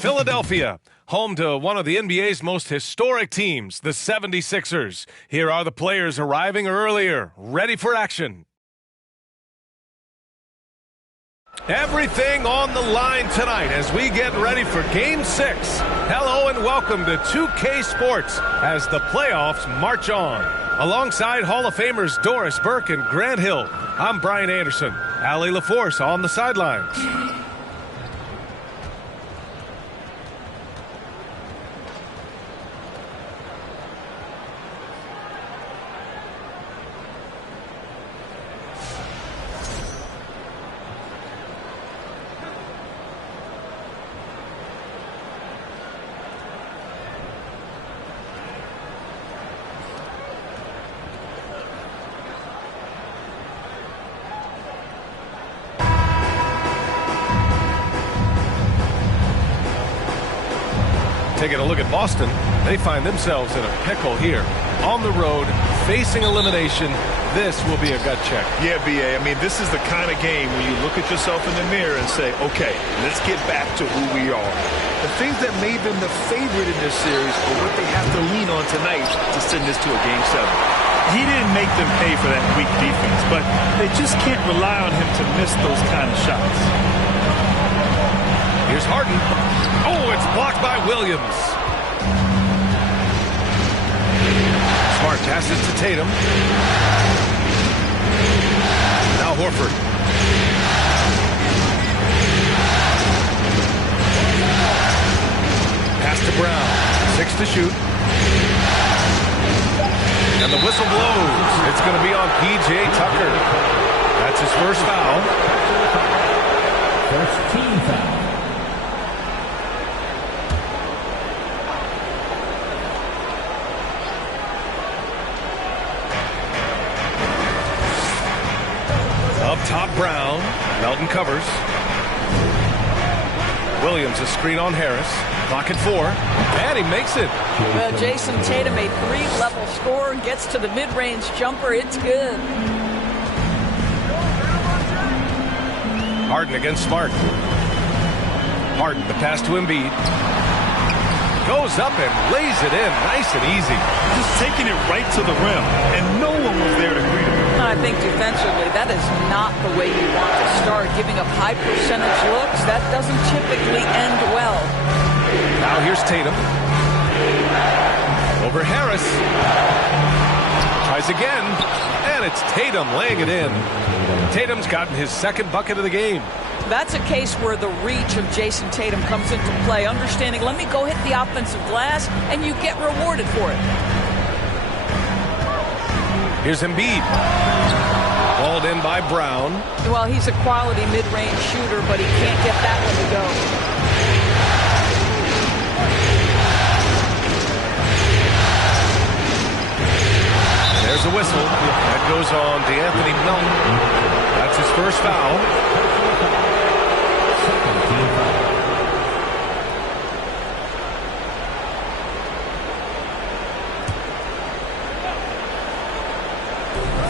Philadelphia, home to one of the NBA's most historic teams, the 76ers. Here are the players arriving earlier, ready for action. Everything on the line tonight as we get ready for Game 6. Hello and welcome to 2K Sports as the playoffs march on. Alongside Hall of Famers Doris Burke and Grant Hill, I'm Brian Anderson. Allie LaForce on the sidelines. Taking a look at Boston, they find themselves in a pickle here. On the road, facing elimination, this will be a gut check. Yeah, B.A., I mean, this is the kind of game where you look at yourself in the mirror and say, okay, let's get back to who we are. The things that made them the favorite in this series are what they have to lean on tonight to send this to a Game 7. He didn't make them pay for that weak defense, but they just can't rely on him to miss those kind of shots. Here's Harden. Oh, it's blocked by Williams. Smart passes to Tatum. Now Horford. Pass to Brown. 6 to shoot. And the whistle blows. It's going to be on P.J. Tucker. That's his first foul. First team foul. Up top, Brown. Melton covers. Williams a screen on Harris. Clock at 4. And he makes it. Well, Jason Tatum, a 3-level scorer, gets to the mid-range jumper. It's good. Harden against Smart. Harden, the pass to Embiid. Goes up and lays it in. Nice and easy. Just taking it right to the rim, and no one was there to greet him. I think defensively, that is not the way you want to start. Giving up high percentage looks, that doesn't typically end well. Now here's Tatum. Over Harris. Tries again. And it's Tatum laying it in. Tatum's gotten his second bucket of the game. That's a case where the reach of Jason Tatum comes into play. Understanding, let me go hit the offensive glass, and you get rewarded for it. Here's Embiid. Balled in by Brown. Well, he's a quality mid-range shooter, but he can't get that one to go. There's a whistle. That goes on DeAnthony Melton. That's his first foul.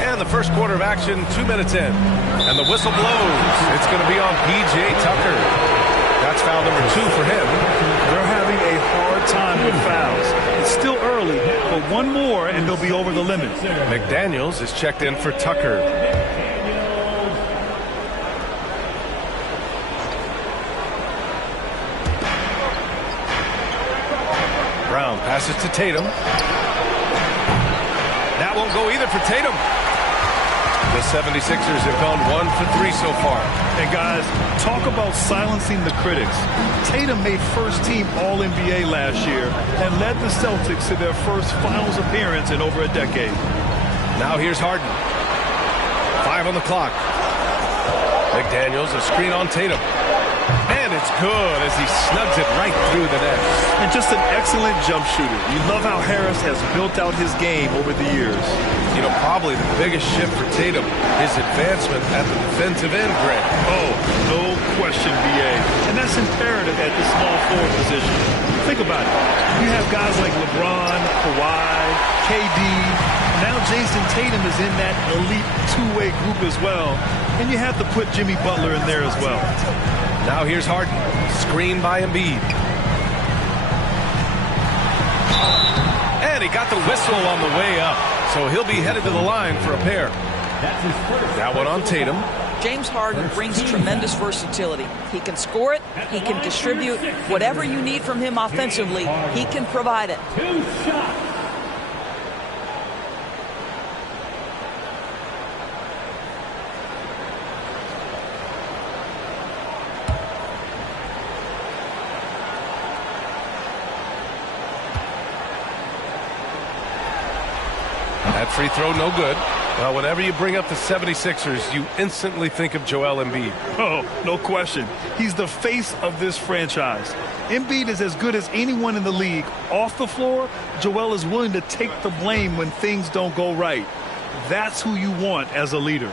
And the first quarter of action, 2 minutes in. And the whistle blows. It's going to be on P.J. Tucker. That's foul number 2 for him. They're having a hard time with fouls. It's still early, but one more and they'll be over the limit. McDaniels is checked in for Tucker. Brown passes to Tatum. That won't go either for Tatum. The 76ers have gone 1 for 3 so far. And guys, talk about silencing the critics. Tatum made first-team All-NBA last year and led the Celtics to their first finals appearance in over a decade. Now here's Harden. 5 on the clock. McDaniels a screen on Tatum. And it's good as he snugs it right through the net. And just an excellent jump shooter. You love how Harris has built out his game over the years. You know, probably the biggest shift for Tatum, his advancement at the defensive end, Grant. Oh, no question, B.A. And that's imperative at the small forward position. Think about it. You have guys like LeBron, Kawhi, KD. Now Jason Tatum is in that elite two-way group as well. And you have to put Jimmy Butler in there as well. Now here's Harden. Screen by Embiid. And he got the whistle on the way up. So he'll be headed to the line for a pair. That one on Tatum. James Harden brings tremendous versatility. He can score it. He can distribute. Whatever you need from him offensively, he can provide it. That free throw, no good. Well, whenever you bring up the 76ers, you instantly think of Joel Embiid. Oh, no question. He's the face of this franchise. Embiid is as good as anyone in the league. Off the floor, Joel is willing to take the blame when things don't go right. That's who you want as a leader.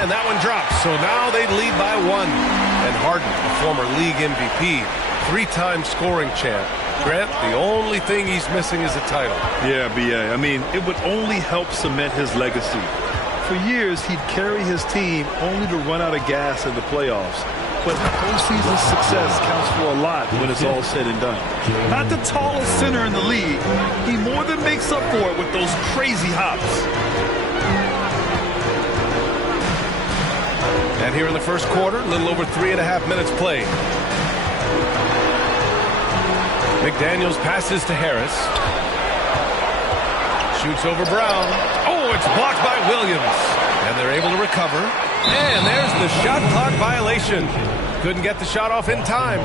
And that one drops. So now they lead by 1. And Harden, a former league MVP, 3-time scoring champ. Grant, the only thing he's missing is a title. Yeah, B.A. I mean, it would only help cement his legacy. For years, he'd carry his team only to run out of gas in the playoffs. But postseason success counts for a lot when it's all said and done. Not the tallest center in the league, he more than makes up for it with those crazy hops. And here in the first quarter, a little over 3.5 minutes played. McDaniels passes to Harris. Shoots over Brown. Oh, it's blocked by Williams. And they're able to recover. And there's the shot clock violation. Couldn't get the shot off in time.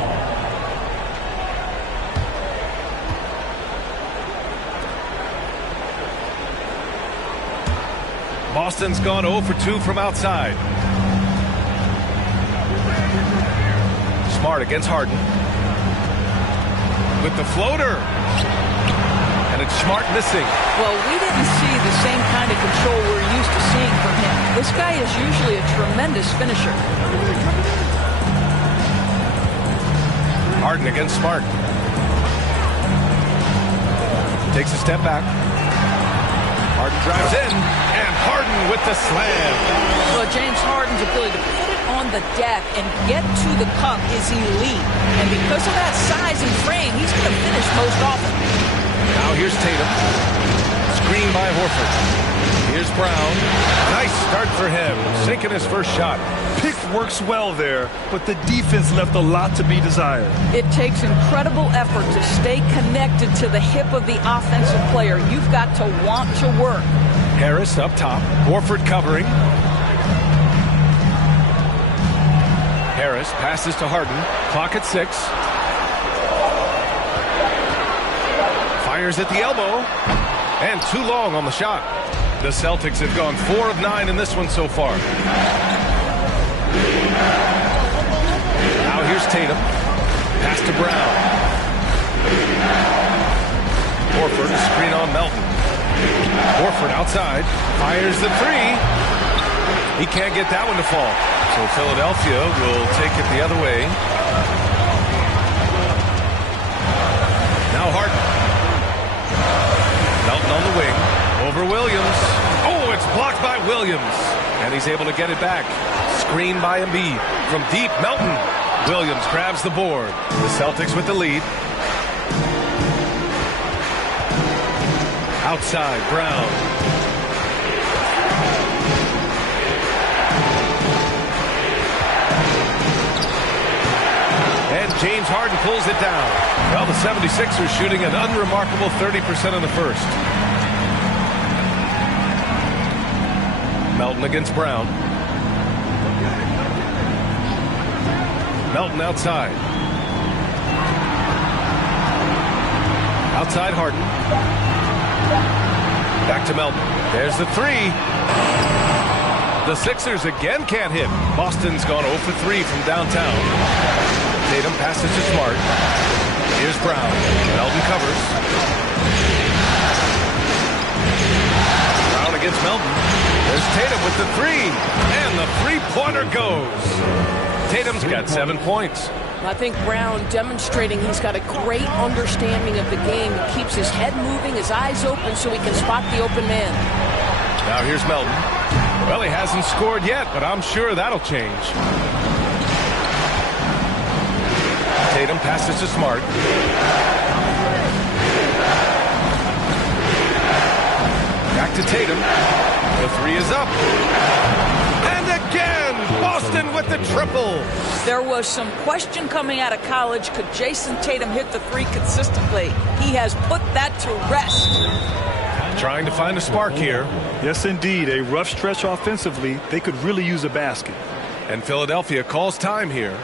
Boston's gone 0 for 2 from outside. Smart against Harden. With the floater. And it's Smart missing. Well, we didn't see the same kind of control we're used to seeing from him. This guy is usually a tremendous finisher. Harden against Smart. Takes a step back. Harden drives in. And Harden with the slam. Well, James Harden's ability to put it on the deck and get to the cup is elite. And because of that size and frame, he's going to finish most often. Now here's Tatum. Screen by Horford. Here's Brown. Nice start for him. Sinking his first shot. Pick works well there, but the defense left a lot to be desired. It takes incredible effort to stay connected to the hip of the offensive player. You've got to want to work. Harris up top. Horford covering. Harris passes to Harden. Clock at 6. Fires at the elbow. And too long on the shot. The Celtics have gone 4 of 9 in this one so far. Now here's Tatum. Pass to Brown. Horford, a screen on Melton. Horford outside. Fires the 3. He can't get that one to fall. So Philadelphia will take it the other way. Now Harden. Melton on the wing. Over Williams. Oh, it's blocked by Williams. And he's able to get it back. Screen by Embiid. From deep, Melton. Williams grabs the board. The Celtics with the lead. Outside, Brown. And James Harden pulls it down. Well, the 76ers shooting an unremarkable 30% in the first. Melton against Brown. Melton outside. Outside Harden. Back to Melton. There's the 3. The Sixers again can't hit. Boston's gone 0 for 3 from downtown. Tatum passes to Smart. Here's Brown. Melton covers. Brown against Melton. There's Tatum with the 3. And the three-pointer goes. Tatum's got 7 points. I think Brown demonstrating he's got a great understanding of the game. He keeps his head moving, his eyes open so he can spot the open man. Now here's Melton. Well, he hasn't scored yet, but I'm sure that'll change. Tatum passes to Smart. Back to Tatum. The three is up. And again, Boston with the triple. There was some question coming out of college. Could Jason Tatum hit the three consistently? He has put that to rest. Trying to find a spark here. Yes, indeed. A rough stretch offensively. They could really use a basket. And Philadelphia calls time here.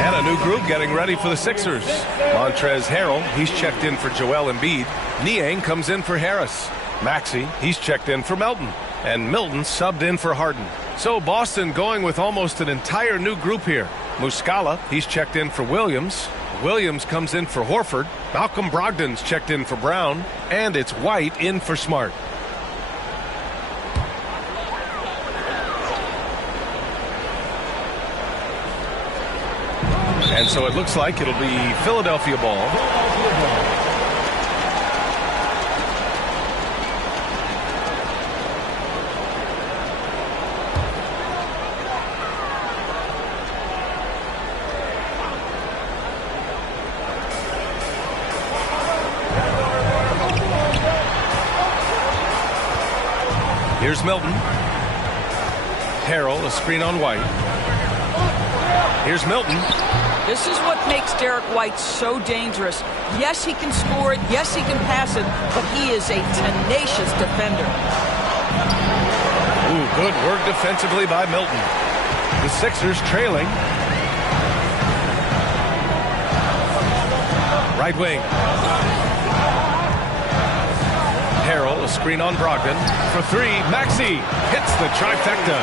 And a new group getting ready for the Sixers. Montrezl Harrell, he's checked in for Joel Embiid. Niang comes in for Harris. Maxey, he's checked in for Melton. And Milton subbed in for Harden. So Boston going with almost an entire new group here. Muscala, he's checked in for Williams. Williams comes in for Horford. Malcolm Brogdon's checked in for Brown. And it's White in for Smart. And so it looks like it'll be Philadelphia ball. Here's Milton. Harrell, a screen on White. Here's Milton. This is what makes Derek White so dangerous. Yes, he can score it. Yes, he can pass it. But he is a tenacious defender. Ooh, good work defensively by Milton. The Sixers trailing. Right wing. Harrell, a screen on Brogdon. For three, Maxey hits the trifecta.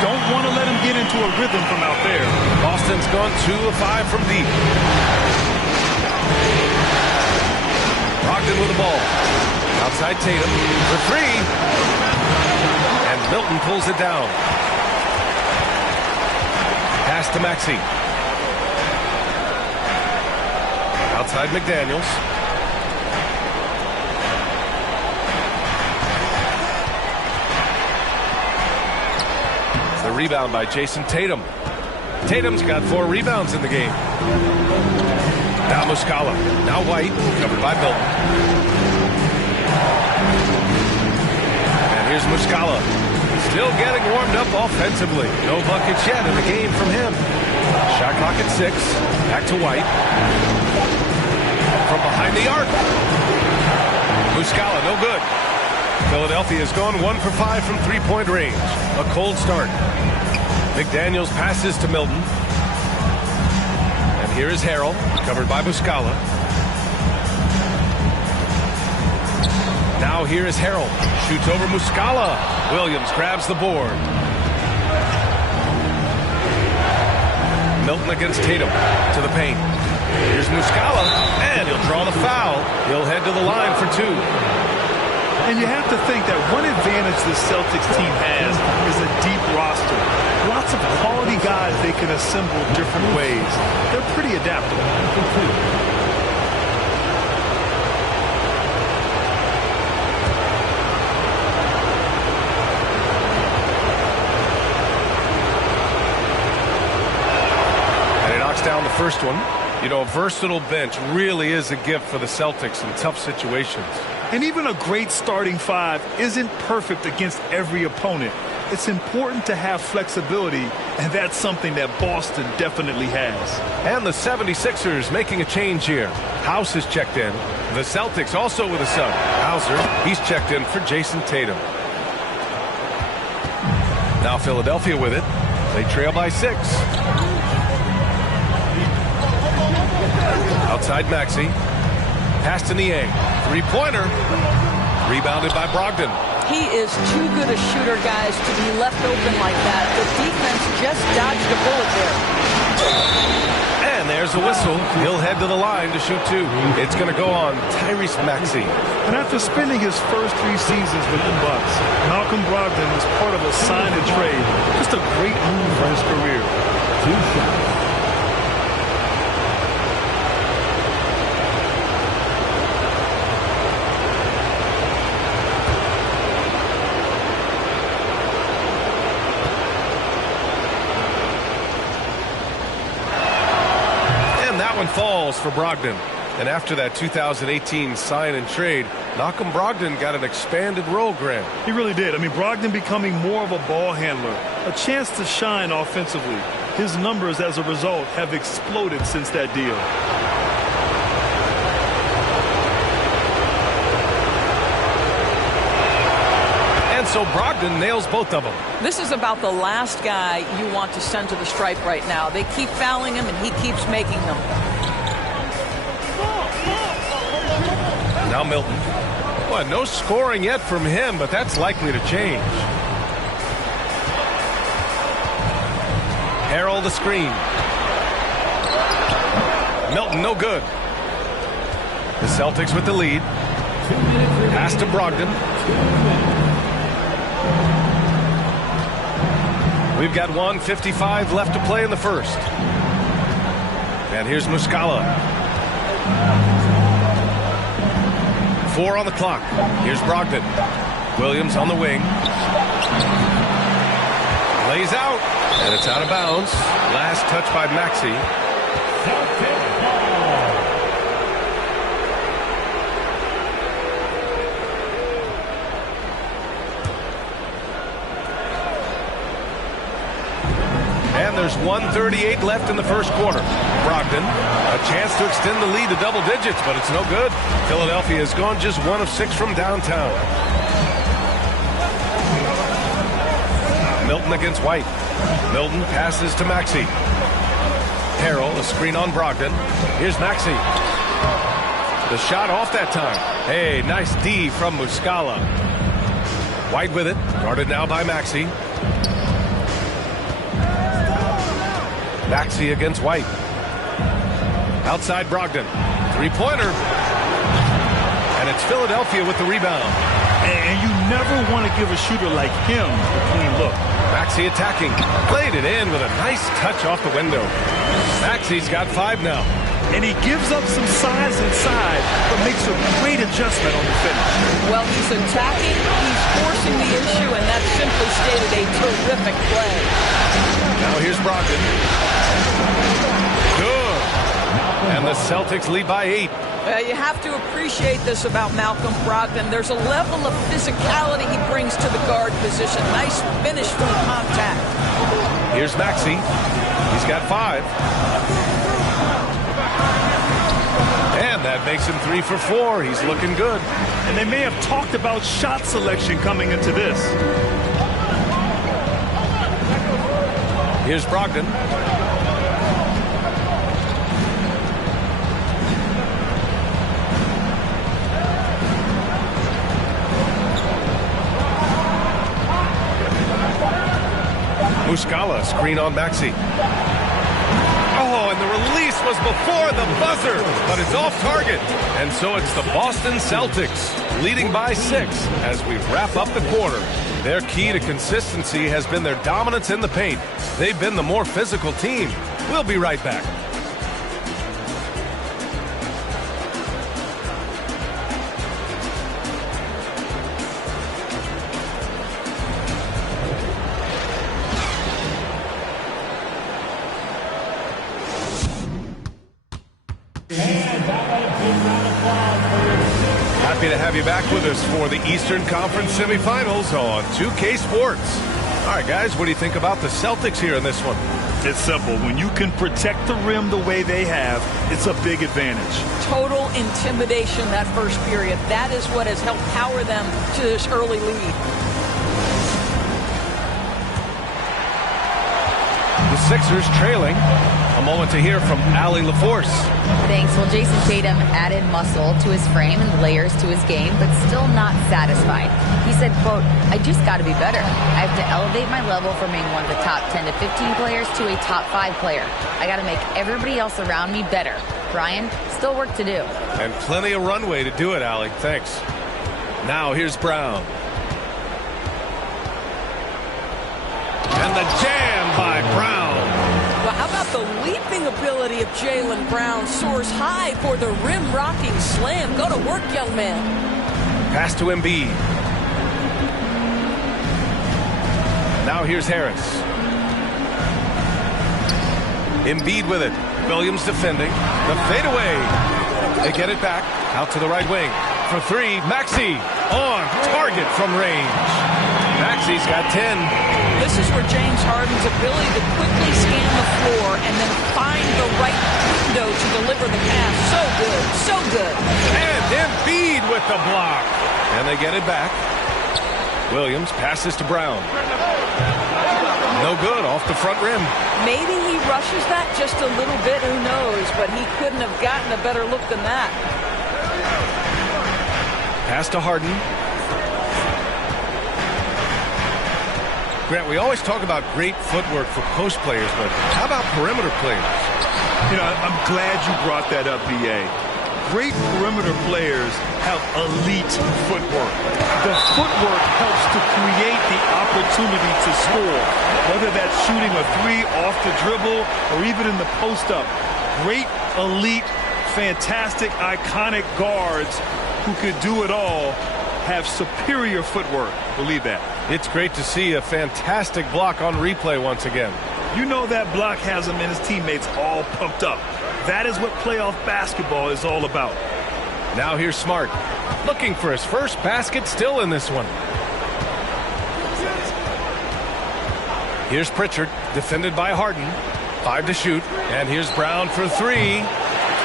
Don't want to let him get into a rhythm from out there. Boston's gone 2 of 5 from deep. Brogdon with the ball. Outside Tatum for three. And Milton pulls it down. Pass to Maxey. Outside McDaniels. The rebound by Jason Tatum. Tatum's got 4 rebounds in the game. Now Muscala. Now White, covered by Milton. And here's Muscala. Still getting warmed up offensively. No buckets yet in the game from him. Shot clock at 6. Back to White. From behind the arc. Muscala, no good. Philadelphia has gone 1 for 5 from three-point range. A cold start. McDaniels passes to Milton. And here is Harrell, covered by Muscala. Now here is Harrell. Shoots over Muscala. Williams grabs the board. Milton against Tatum. To the paint. Here's Muscala. And he'll draw the foul. He'll head to the line for 2. And you have to think that one advantage the Celtics team has is a deep roster. Lots of quality guys they can assemble different ways. They're pretty adaptable. And he knocks down the first one. You know, a versatile bench really is a gift for the Celtics in tough situations. And even a great starting 5 isn't perfect against every opponent. It's important to have flexibility, and that's something that Boston definitely has. And the 76ers making a change here. House is checked in. The Celtics also with a sub. Hauser, he's checked in for Jason Tatum. Now Philadelphia with it. They trail by 6. Outside Maxey. Pass to Niang. Three-pointer. Rebounded by Brogdon. He is too good a shooter, guys, to be left open like that. The defense just dodged a bullet there. And there's a whistle. He'll head to the line to shoot 2. It's going to go on Tyrese Maxey. And after spending his first 3 seasons with the Bucks, Malcolm Brogdon was part of a sign and trade. Just a great move for his career. 2 shots. Falls for Brogdon. And after that 2018 sign and trade, Malcolm Brogdon got an expanded role, Graham. He really did. I mean, Brogdon becoming more of a ball handler, a chance to shine offensively. His numbers as a result have exploded since that deal. And so Brogdon nails both of them. This is about the last guy you want to send to the stripe right now. They keep fouling him, and he keeps making them. Now Milton. Well, no scoring yet from him, but that's likely to change. Harrell the screen. Milton no good. The Celtics with the lead. Pass to Brogdon. We've got 1:55 left to play in the first. And here's Muscala. 4 on the clock. Here's Brogdon. Williams on the wing. Lays out. And it's out of bounds. Last touch by Maxey. And there's 1:38 left in the first quarter. Brogdon, a chance to extend the lead to double digits, but it's no good. Philadelphia has gone just 1 of 6 from downtown. Milton against White. Milton passes to Maxey. Harrell, a screen on Brogdon. Here's Maxey. The shot off that time. Hey, nice D from Muscala. White with it. Guarded now by Maxey. Maxey against White. Outside Brogdon. Three-pointer. And it's Philadelphia with the rebound. And you never want to give a shooter like him a clean look. Maxey attacking. Played it in with a nice touch off the window. Maxey's got 5 now. And he gives up some size inside, but makes a great adjustment on the finish. Well, he's attacking, he's forcing the issue, and that simply stated a terrific play. Now here's Brogdon. Good. And the Celtics lead by 8. You have to appreciate this about Malcolm Brogdon. There's a level of physicality he brings to the guard position. Nice finish from contact. Here's Maxey. He's got 5. And that makes him 3 for 4. He's looking good. And they may have talked about shot selection coming into this. Here's Brogdon. Muscala, screen on Maxey. Oh, and the release was before the buzzer, but it's off target. And so it's the Boston Celtics leading by 6 as we wrap up the quarter. Their key to consistency has been their dominance in the paint. They've been the more physical team. We'll be right back. Happy to have you back with us for the Eastern Conference semifinals on 2K Sports. All right, guys, what do you think about the Celtics here in this one? It's simple. When you can protect the rim the way they have, it's a big advantage. Total intimidation that first period. That is what has helped power them to this early lead. The Sixers trailing. A moment to hear from Allie LaForce. Thanks. Well, Jason Tatum added muscle to his frame and layers to his game, but still not satisfied. He said, quote, "I just got to be better. I have to elevate my level from being one of the top 10 to 15 players to a top 5 player. I got to make everybody else around me better. Brian, still work to do." And plenty of runway to do it, Allie. Thanks. Now here's Brown. And the jam by Brown. Well, how about the leaping ability of Jaylen Brown? Soars high for the rim-rocking slam. Go to work, young man. Pass to Embiid. Now here's Harris. Embiid with it. Williams defending. The fadeaway. They get it back. Out to the right wing. For three, Maxey on target from range. Maxey's got 10. This is where James Harden's ability to quickly scan the floor and then find the right window to deliver the pass. So good, so good. And Embiid with the block. And they get it back. Williams passes to Brown. No good, off the front rim. Maybe he rushes that just a little bit, who knows, but he couldn't have gotten a better look than that. Pass to Harden. Grant, we always talk about great footwork for post players, but how about perimeter players? You know, I'm glad you brought that up, B.A. Great perimeter players have elite footwork. The footwork helps to create the opportunity to score, whether that's shooting a three off the dribble or even in the post-up. Great, elite, fantastic, iconic guards who could do it all have superior footwork. Believe that. It's great to see a fantastic block on replay once again. You know that block has him and his teammates all pumped up. That is what playoff basketball is all about. Now here's Smart. Looking for his first basket, still in this one. Here's Pritchard, defended by Harden. 5 to shoot. And here's Brown for 3.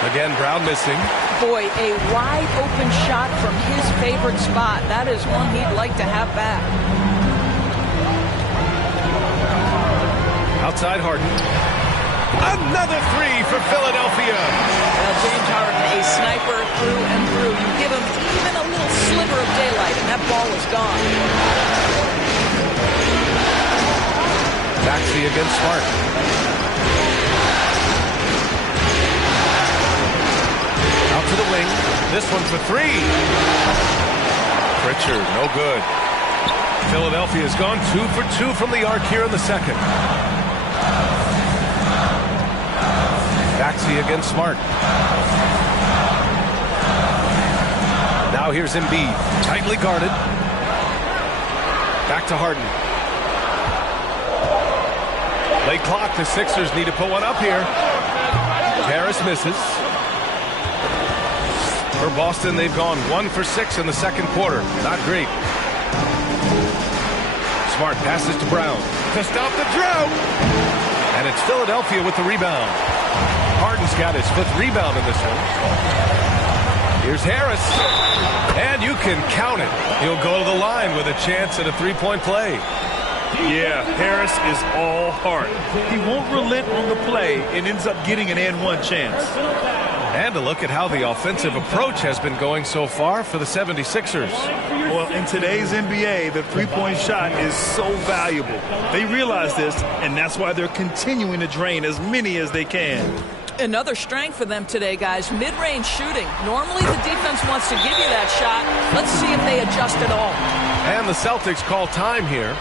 Again, Brown missing. Boy, a wide open shot from his favorite spot. That is one he'd like to have back. Outside Harden. Another 3 for Philadelphia. Well, James Harden, a sniper through and through. You give him even a little sliver of daylight, and that ball is gone. Maxey against Smart. Out to the wing. This one for 3. Pritchard, no good. Philadelphia has gone 2 for 2 from the arc here in the second. Maxey against Smart. Now here's Embiid, tightly guarded. Back to Harden. Late clock, the Sixers need to put one up here. Harris misses. For Boston, they've gone 1 for 6 in the second quarter. Not great. Smart passes to Brown to stop the drought. And it's Philadelphia with the rebound. Harden's got his 5th rebound in this one. Here's Harris. And you can count it. He'll go to the line with a chance at a 3-point play. Yeah, Harris is all heart. He won't relent on the play and ends up getting an and-one chance. And to look at how the offensive approach has been going so far for the 76ers. Well, in today's NBA, the three-point shot is so valuable. They realize this, and that's why they're continuing to drain as many as they can. Another strength for them today, guys, mid-range shooting. Normally the defense wants to give you that shot. Let's see if they adjust at all. And the Celtics call time here.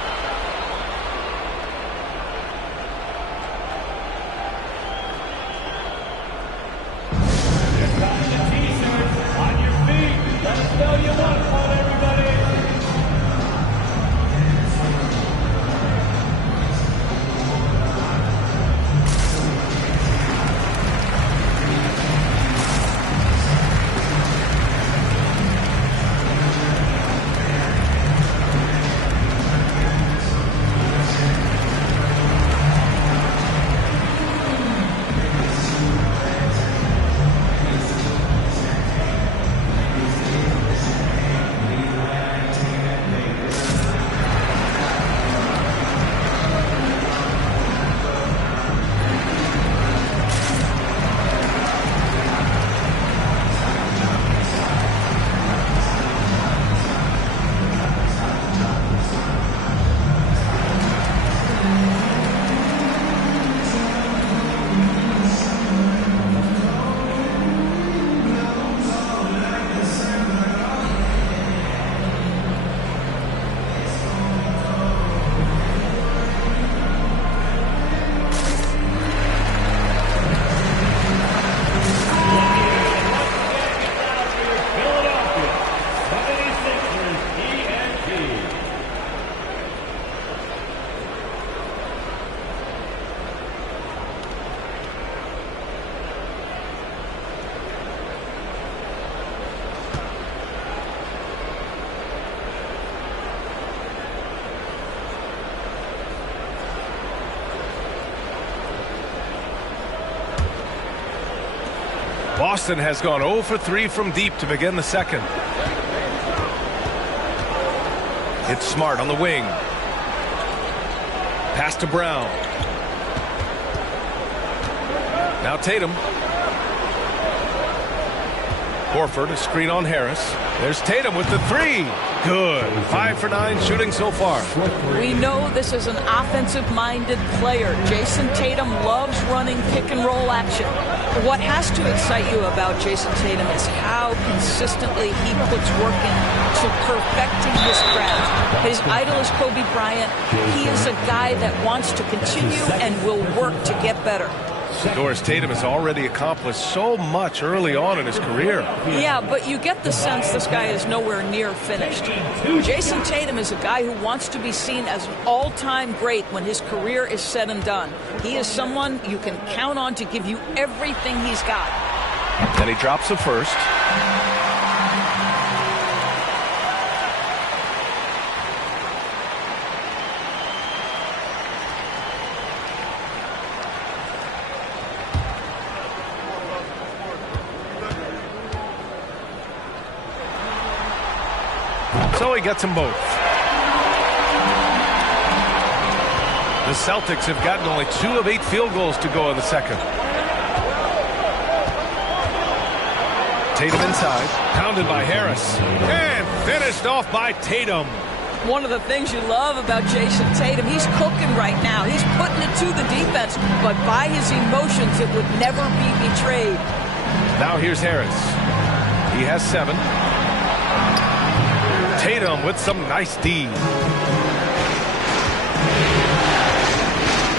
Boston has gone 0 for 3 from deep to begin the second. It's Smart on the wing. Pass to Brown. Now Tatum. Horford, a screen on Harris. There's Tatum with the three. Good. 5 for 9 shooting so far. We know this is an offensive-minded player. Jason Tatum loves running pick-and-roll action. What has to excite you about Jason Tatum is how consistently he puts work into perfecting his craft. His idol is Kobe Bryant. He is a guy that wants to continue and will work to get better. Doris, Tatum has already accomplished so much early on in his career. Yeah, but you get the sense this guy is nowhere near finished. Jason Tatum is a guy who wants to be seen as an all-time great when his career is said and done. He is someone you can count on to give you everything he's got. Then he drops the first. So he gets them both. The Celtics have gotten only 2 of 8 field goals to go in the second. Tatum inside, pounded by Harris, and finished off by Tatum. One of the things you love about Jason Tatum, he's cooking right now. He's putting it to the defense, but by his emotions, it would never be betrayed. Now here's Harris. He has 7. Tatum with some nice D.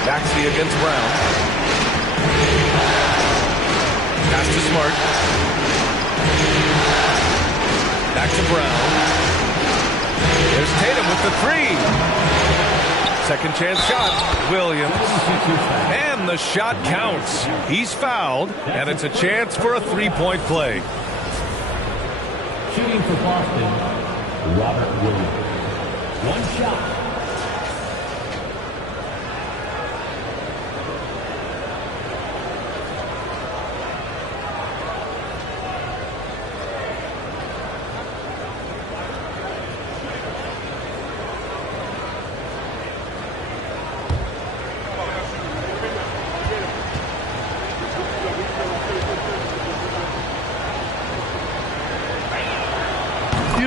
Baxley against Brown. Pass to Smart. Back to Brown. There's Tatum with the 3. Second chance shot. Williams. And the shot counts. He's fouled, and it's a chance for a 3-point play. Shooting for Boston, Robert Williams. One shot.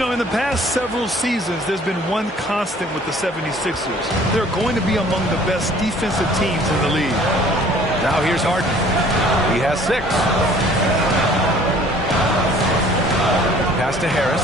In the past several seasons, there's been one constant with the 76ers. They're going to be among the best defensive teams in the league. Now here's Harden. He has 6. Pass to Harris.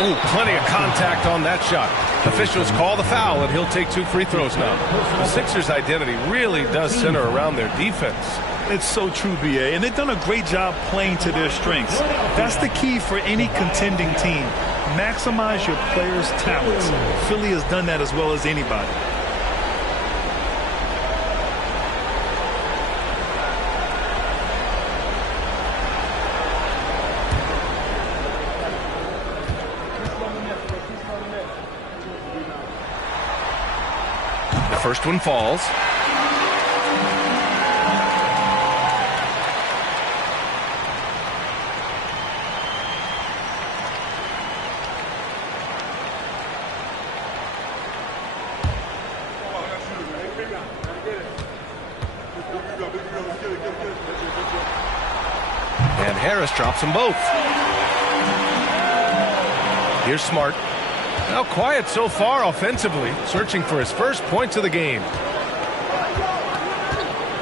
Oh, plenty of contact on that shot. Officials call the foul, and he'll take 2 free throws now. The Sixers' identity really does center around their defense. It's so true, B.A., and they've done a great job playing to their strengths. That's the key for any contending team. Maximize your players' talents. Philly has done that as well as anybody. The first one falls. And Harris drops them both. Here's Smart. Now quiet so far offensively, searching for his first points of the game.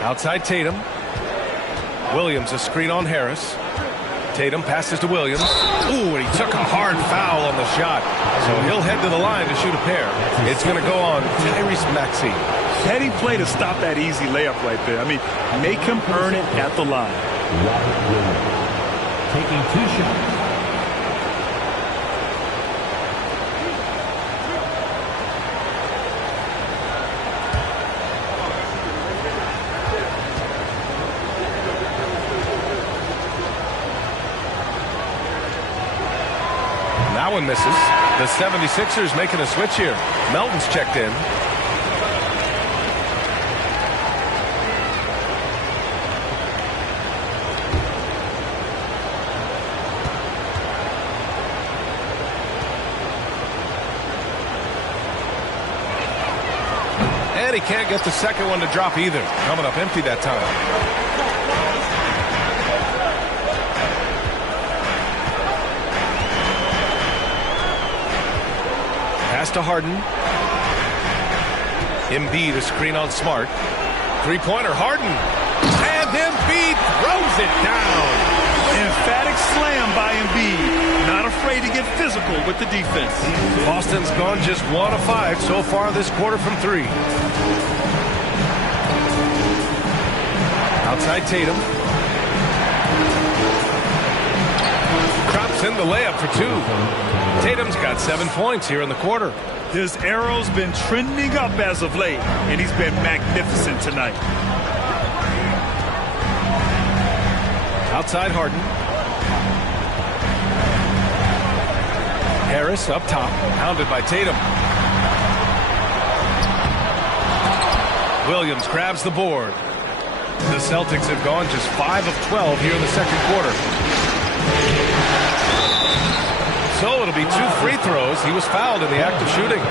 Outside Tatum. Williams a screen on Harris. Tatum passes to Williams. Ooh, and he took a hard foul on the shot. So he'll head to the line to shoot a pair. It's going to go on Tyrese Maxey. Heady play to stop that easy layup right there. I mean, make him earn it at the line. Robert Williams taking 2 shots. That one misses. The 76ers making a switch here. Melton's checked in. he can't get the second one to drop either. Coming up empty that time. Pass to Harden. Embiid, a screen on Smart. Three-pointer, Harden. And Embiid throws it down. Emphatic slam by Embiid. Not afraid to get physical with the defense. Boston's gone just 1 of 5 so far this quarter from 3. Outside Tatum. Drops in the layup for 2. Tatum's got 7 points here in the quarter. His arrow's been trending up as of late, and he's been magnificent tonight. Outside Harden. Harris up top, hounded by Tatum. Williams grabs the board. The Celtics have gone just 5 of 12 here in the second quarter. So it'll be 2 free throws. He was fouled in the act of shooting.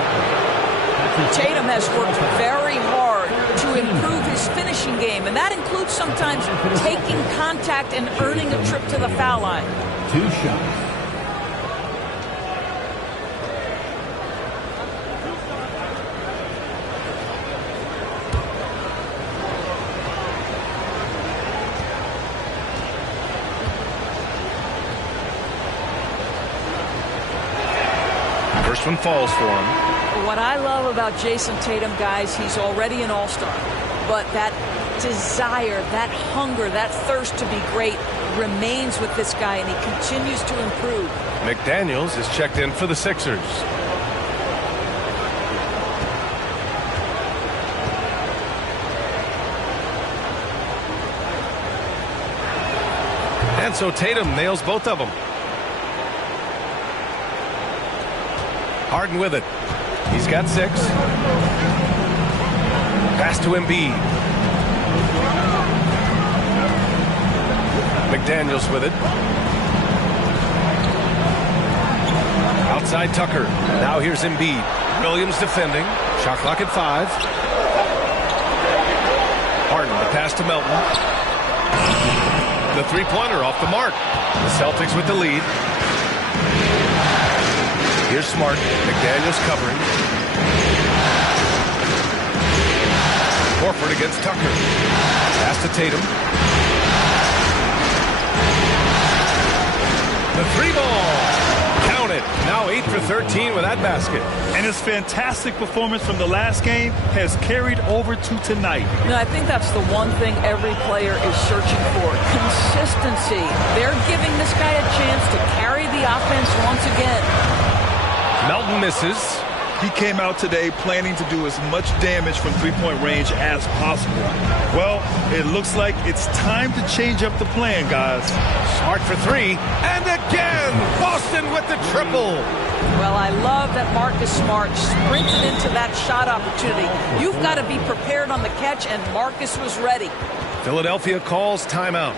Tatum has worked very hard to improve his finishing game, and that includes sometimes taking contact and earning a trip to the foul line. 2 shots. First one falls for him. What I love about Jason Tatum, guys, he's already an all-star. But that desire, that hunger, that thirst to be great remains with this guy, and he continues to improve. McDaniels is checked in for the Sixers. And so Tatum nails both of them. Harden with it. He's got 6. Pass to Embiid. McDaniels with it. Outside Tucker. Now here's Embiid. Williams defending. Shot clock at 5. Harden, the pass to Melton. The three-pointer off the mark. The Celtics with the lead. Here's Smart. McDaniels covering. Horford against Tucker. Pass to Tatum. The 3-ball. Count it. Now 8 for 13 with that basket. And his fantastic performance from the last game has carried over to tonight. No, I think that's the one thing every player is searching for. Consistency. They're giving this guy a chance to carry the offense once again. Melton misses. He came out today planning to do as much damage from three-point range as possible. Well, it looks like it's time to change up the plan, guys. Smart for 3. And again, Boston with the triple. Well, I love that Marcus Smart sprinted into that shot opportunity. You've got to be prepared on the catch, and Marcus was ready. Philadelphia calls timeout.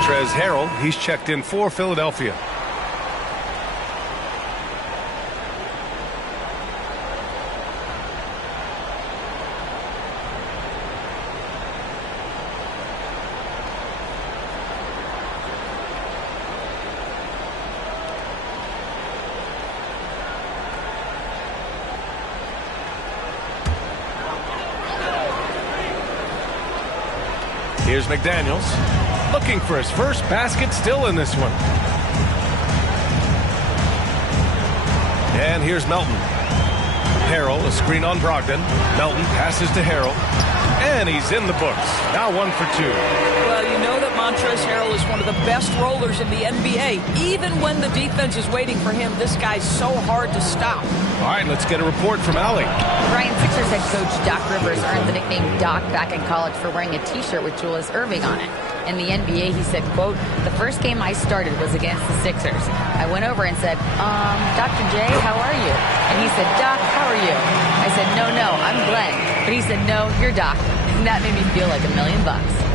Montrezl Harrell, he's checked in for Philadelphia. Here's McDaniels, looking for his first basket, still in this one. And here's Melton. Harrell, a screen on Brogdon. Melton passes to Harrell, and he's in the books. Now 1 for 2. Well, you know that Montrezl Harrell is one of the best rollers in the NBA. Even when the defense is waiting for him, this guy's so hard to stop. All right, let's get a report from Allie. Brian Sixers head coach Doc Rivers earned the nickname Doc back in college for wearing a T-shirt with Julius Erving on it. In the NBA, he said, quote, "The first game I started was against the Sixers. I went over and said, Dr. J, how are you?" And he said, "Doc, how are you?" I said, no, I'm Glenn." But he said, "No, you're Doc." And that made me feel like $1 million.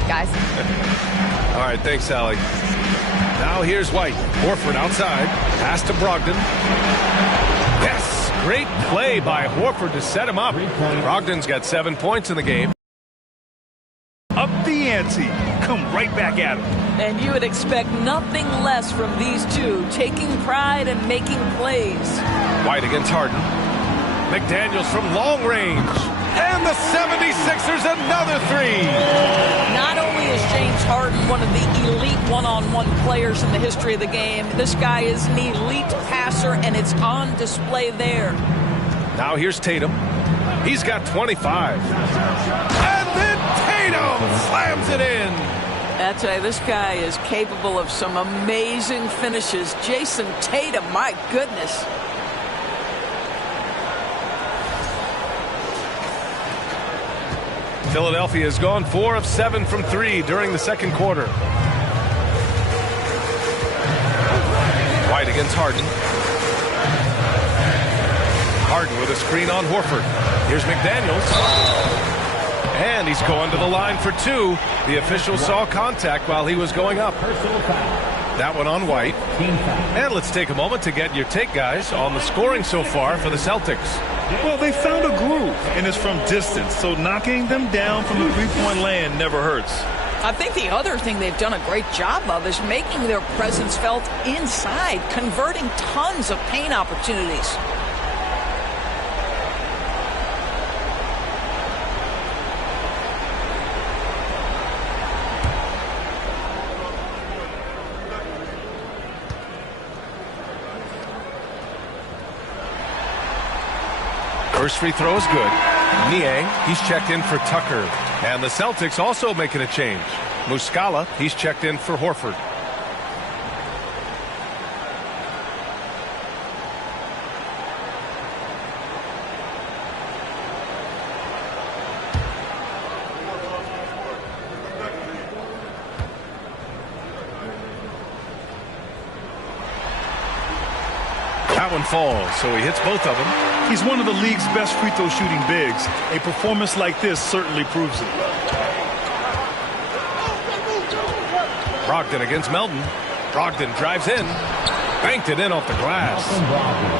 Guys. All right, thanks, Allie. Now here's White. Horford outside. Pass to Brogdon. Yes! Great play by Horford to set him up. Brogdon's got 7 points in the game. Up the ante. Come right back at him. And you would expect nothing less from these two, taking pride and making plays. White against Harden. McDaniels from long range. And the 76ers another three. Not only is James Harden one of the elite one-on-one players in the history of the game, this guy is an elite passer, and it's on display there. Now here's Tatum. He's got 25. And then Tatum slams it in. I tell you, this guy is capable of some amazing finishes. Jason Tatum, my goodness. Philadelphia has gone 4 of 7 from 3 during the second quarter. White against Harden. Harden with a screen on Horford. Here's McDaniels. And he's going to the line for 2. The official saw contact while he was going up. That one on White. And let's take a moment to get your take, guys, on the scoring so far for the Celtics. Well, they found a groove, and it's from distance, so knocking them down from the three-point land never hurts. I think the other thing they've done a great job of is making their presence felt inside, converting tons of paint opportunities. First free throw is good. Niang, he's checked in for Tucker. And the Celtics also making a change. Muscala, he's checked in for Horford. That one falls, so he hits both of them. He's one of the league's best free throw shooting bigs. A performance like this certainly proves it. Brogdon against Melton. Brogdon drives in. Banked it in off the glass.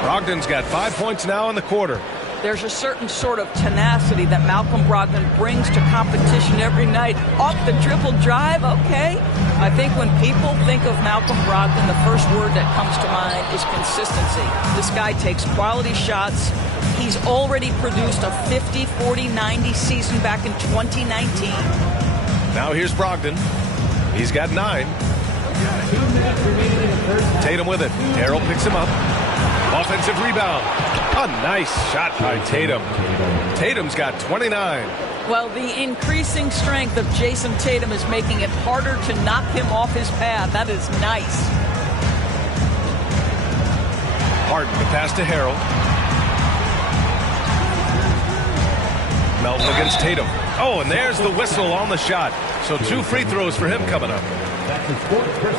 Brogdon's got 5 points now in the quarter. There's a certain sort of tenacity that Malcolm Brogdon brings to competition every night. Off the dribble drive, okay. I think when people think of Malcolm Brogdon, the first word that comes to mind is consistency. This guy takes quality shots. He's already produced a 50, 40, 90 season back in 2019. Now here's Brogdon. He's got 9. Tatum with it. Harrell picks him up. Offensive rebound. A nice shot by Tatum. Tatum's got 29. Well, the increasing strength of Jason Tatum is making it harder to knock him off his path. That is nice. Harden to pass to Harrell. Melton against Tatum. Oh, and there's the whistle on the shot. So 2 free throws for him coming up.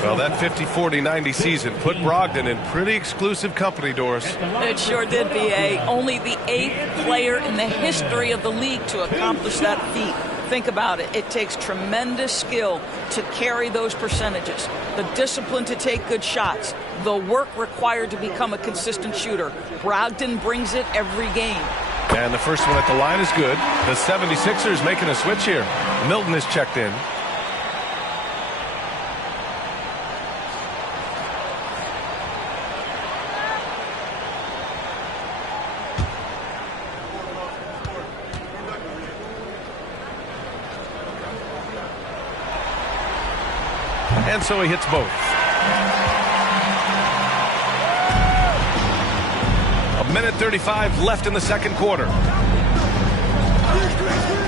Well, that 50, 40, 90 season put Brogdon in pretty exclusive company, Doris. It sure did, B.A. Only the 8th player in the history of the league to accomplish that feat. Think about it. It takes tremendous skill to carry those percentages, the discipline to take good shots, the work required to become a consistent shooter. Brogdon brings it every game. And the first one at the line is good. The 76ers making a switch here. Milton is checked in. And so he hits both. A minute 35 left in the second quarter.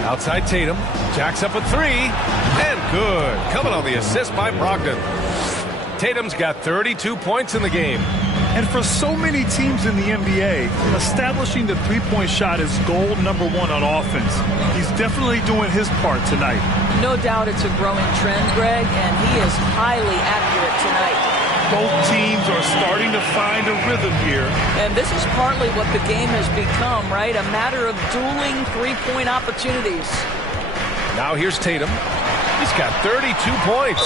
Outside Tatum. Jacks up a three. And good. Coming on the assist by Brogdon. Tatum's got 32 points in the game. And for so many teams in the NBA, establishing the three-point shot is goal number one on offense. He's definitely doing his part tonight. No doubt it's a growing trend, Greg, and he is highly accurate tonight. Both teams are starting to find a rhythm here. And this is partly what the game has become, right? A matter of dueling three-point opportunities. Now here's Tatum. He's got 32 points.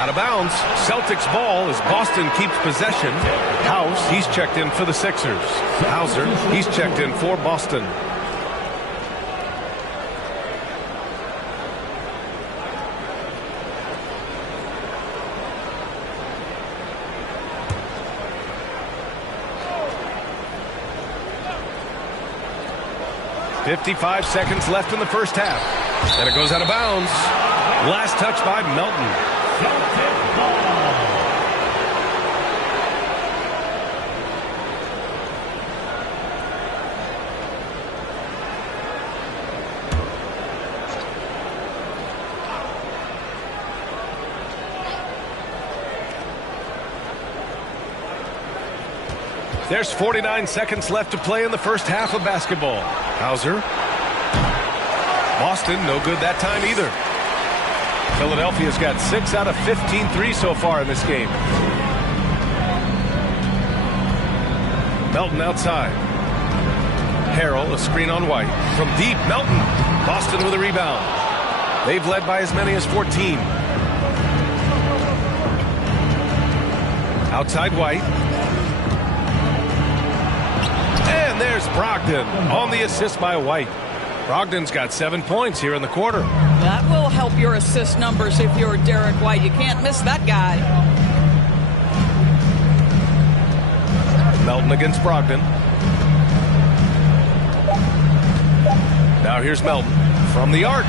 Out of bounds. Celtics ball as Boston keeps possession. House, he's checked in for the Sixers. Hauser, he's checked in for Boston. .55 seconds left in the first half. And it goes out of bounds. Last touch by Melton. There's 49 seconds left to play in the first half of basketball. Hauser. Boston, no good that time either. Philadelphia's got 6 out of 15 threes so far in this game. Melton outside. Harrell, a screen on White. From deep, Melton. Boston with a rebound. They've led by as many as 14. Outside White. And there's Brogdon on the assist by White. Brogdon's got 7 points here in the quarter. That will help your assist numbers if you're Derek White. You can't miss that guy. Melton against Brogdon. Now here's Melton from the arc.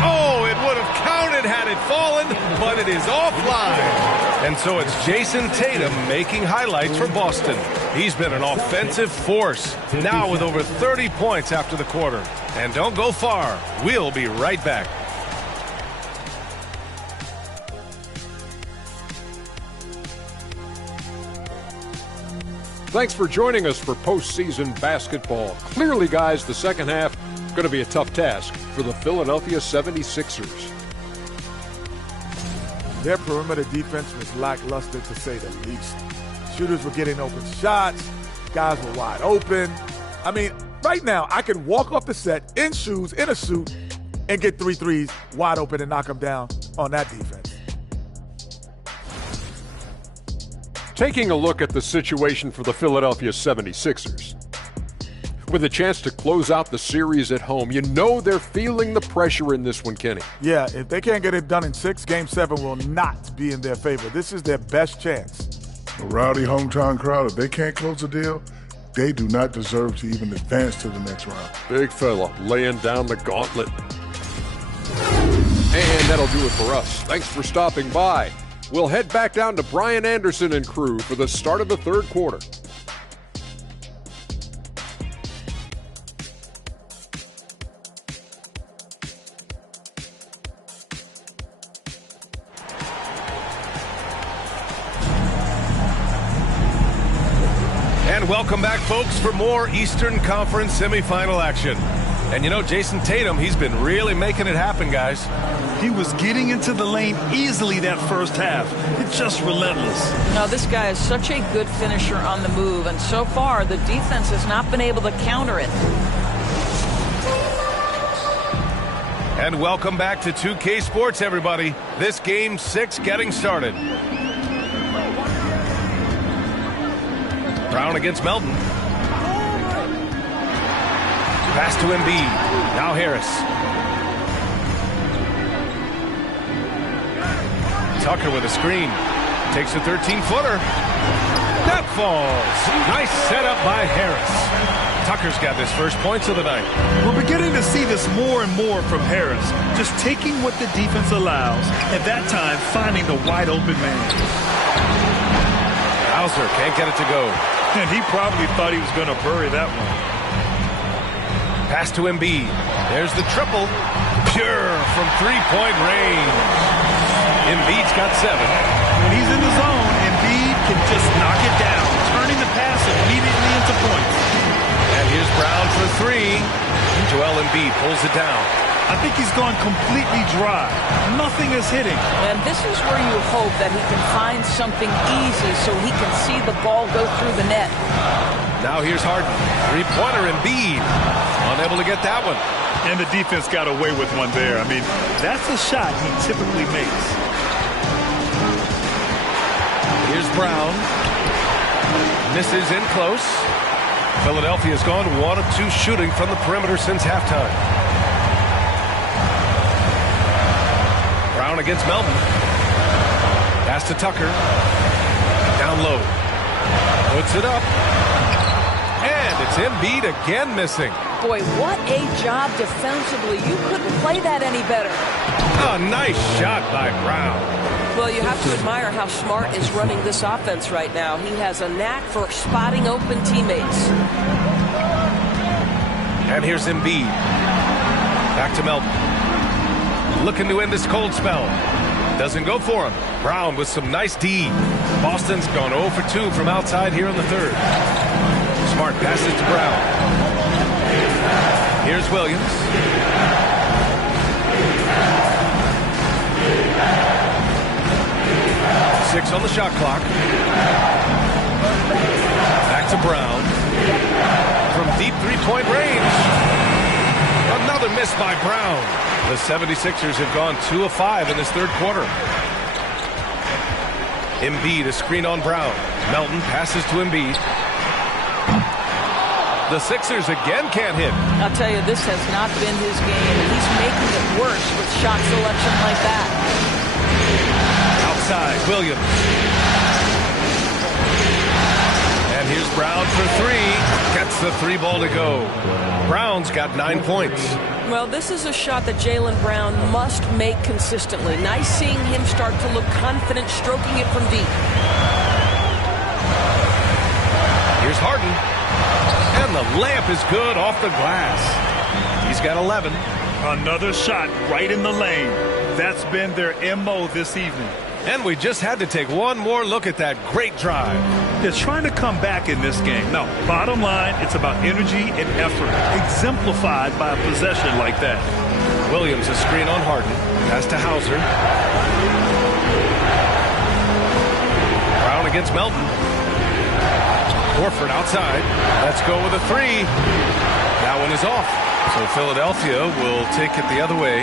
Oh, it would have counted had it fallen, but it is offline. And so it's Jason Tatum making highlights for Boston. He's been an offensive force, now with over 30 points after the quarter. And don't go far. We'll be right back. Thanks for joining us for postseason basketball. Clearly, guys, the second half is going to be a tough task for the Philadelphia 76ers. Their perimeter defense was lackluster, to say the least. Shooters were getting open shots. Guys were wide open. I mean, right now, I can walk off the set in shoes, in a suit, and get 3 threes wide open and knock them down on that defense. Taking a look at the situation for the Philadelphia 76ers. With a chance to close out the series at home, you know they're feeling the pressure in this one, Kenny. Yeah, if they can't get it done in 6, Game 7 will not be in their favor. This is their best chance. A rowdy hometown crowd, if they can't close the deal, they do not deserve to even advance to the next round. Big fella laying down the gauntlet. And that'll do it for us. Thanks for stopping by. We'll head back down to Brian Anderson and crew for the start of the third quarter. And welcome back, folks, for more Eastern Conference semifinal action. And you know, Jason Tatum, he's been really making it happen, guys. He was getting into the lane easily that first half. It's just relentless. No, this guy is such a good finisher on the move, and so far the defense has not been able to counter it. And welcome back to 2K Sports, everybody. This Game 6 getting started. Brown against Melton. Pass to Embiid. Now Harris. Tucker with a screen. Takes a 13-footer. That falls. Nice setup by Harris. Tucker's got his first points of the night. We're beginning to see this more and more from Harris. Just taking what the defense allows, and that time finding the wide open man. Hauser can't get it to go. And he probably thought he was going to bury that one. Pass to Embiid. There's the triple. Pure from three-point range. Embiid's got 7. When he's in the zone, Embiid can just knock it down, turning the pass immediately into points. And here's Brown for 3. Joel Embiid pulls it down. I think he's gone completely dry. Nothing is hitting. And this is where you hope that he can find something easy so he can see the ball go through the net. Now here's Harden. Three-pointer Embiid. Unable to get that one. And the defense got away with one there. I mean, that's a shot he typically makes. Here's Brown. Misses in close. Philadelphia's gone 1 of 2 shooting from the perimeter since halftime. Brown against Melton. Pass to Tucker. Down low. Puts it up. And it's Embiid again missing. Boy, what a job defensively. You couldn't play that any better. A nice shot by Brown. Well, you have to admire how Smart is running this offense right now. He has a knack for spotting open teammates. And here's Embiid. Back to Melton. Looking to end this cold spell. Doesn't go for him. Brown with some nice D. Boston's gone 0 for 2 from outside here in the third. Smart passes to Brown. Here's Williams. Six on the shot clock. Back to Brown. From deep three-point range. Another miss by Brown. The 76ers have gone 2 of 5 in this third quarter. Embiid, a screen on Brown. Melton passes to Embiid. The Sixers again can't hit. I'll tell you, this has not been his game. He's making it worse with shot selection like that. Outside, Williams. And here's Brown for 3. Gets the 3 ball to go. Brown's got 9 points. Well, this is a shot that Jaylen Brown must make consistently. Nice seeing him start to look confident, stroking it from deep. Here's Harden. And the layup is good off the glass. He's got 11. Another shot right in the lane. That's been their MO this evening. And we just had to take one more look at that great drive. They're trying to come back in this game. Now, bottom line, it's about energy and effort, exemplified by a possession like that. Williams, a screen on Harden. Pass to Hauser. Brown against Melton. Horford outside. Let's go with a 3. That one is off. So Philadelphia will take it the other way.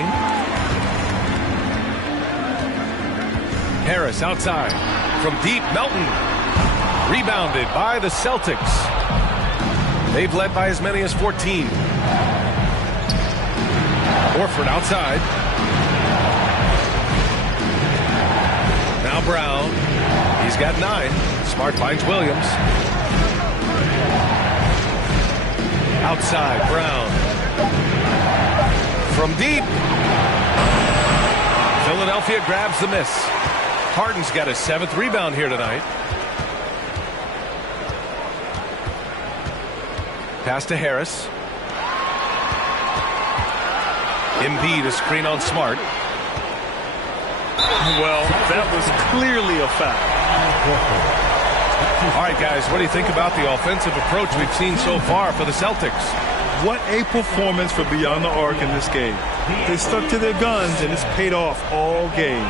Harris outside. From deep, Melton. Rebounded by the Celtics. They've led by as many as 14. Horford outside. Now Brown. He's got 9. Smart finds Williams. Outside, Brown. From deep. Philadelphia grabs the miss. Harden's got his 7th rebound here tonight. Pass to Harris. Embiid, a screen on Smart. Well, that was clearly a foul. All right, guys, what do you think about the offensive approach we've seen so far for the Celtics? What a performance for beyond the arc in this game. They stuck to their guns, and it's paid off all game.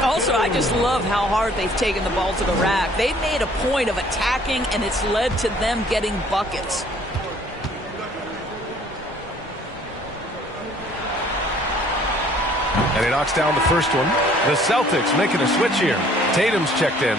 Also, I just love how hard they've taken the ball to the rack. They've made a point of attacking, and it's led to them getting buckets. And he knocks down the first one. The Celtics making a switch here. Tatum's checked in.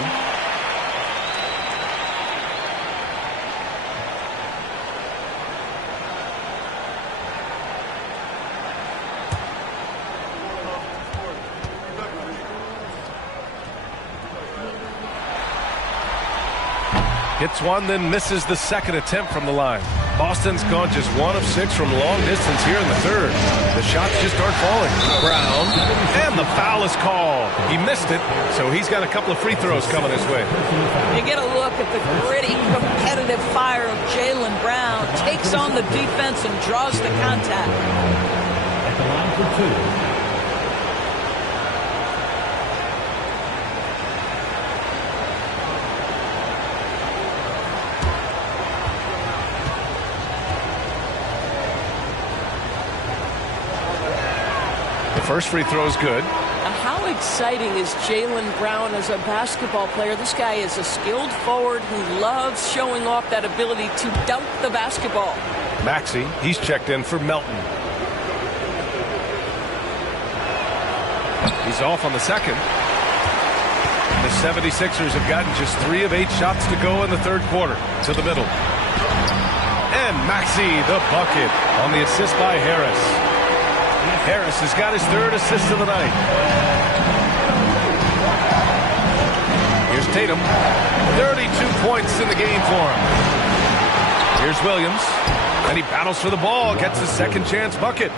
Hits one, then misses the second attempt from the line. Boston's gone just 1 of 6 from long distance here in the third. The shots just aren't falling. Brown, and the foul is called. He missed it, so he's got a couple of free throws coming his way. You get a look at the gritty, competitive fire of Jaylen Brown. Takes on the defense and draws the contact. At the line for 2. First free throw is good. How exciting is Jaylen Brown as a basketball player? This guy is a skilled forward who loves showing off that ability to dunk the basketball. Maxey, he's checked in for Melton. He's off on the second. The 76ers have gotten just 3 of 8 shots to go in the third quarter. To the middle. And Maxey, the bucket on the assist by Harris. Harris has got his 3rd assist of the night. Here's Tatum. 32 points in the game for him. Here's Williams. And he battles for the ball. Gets his second chance bucket.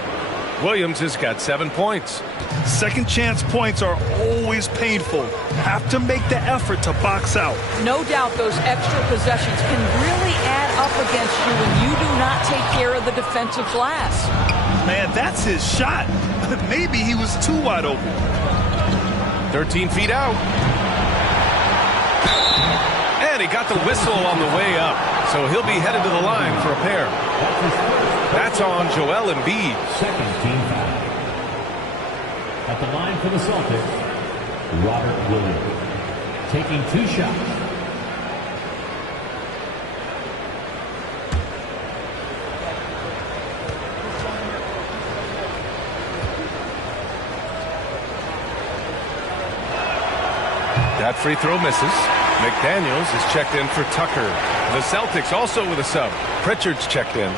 Williams has got 7 points. Second chance points are always painful. Have to make the effort to box out. No doubt those extra possessions can really add up against you when you do not take care of the defensive glass. Man, that's his shot. Maybe he was too wide open. 13 feet out. And he got the whistle on the way up. So he'll be headed to the line for a pair. That's on Joel Embiid. Second team foul. At the line for the Celtics, Robert Williams. Taking 2 shots. That free throw misses. McDaniels is checked in for Tucker. The Celtics also with a sub. Pritchard's checked in.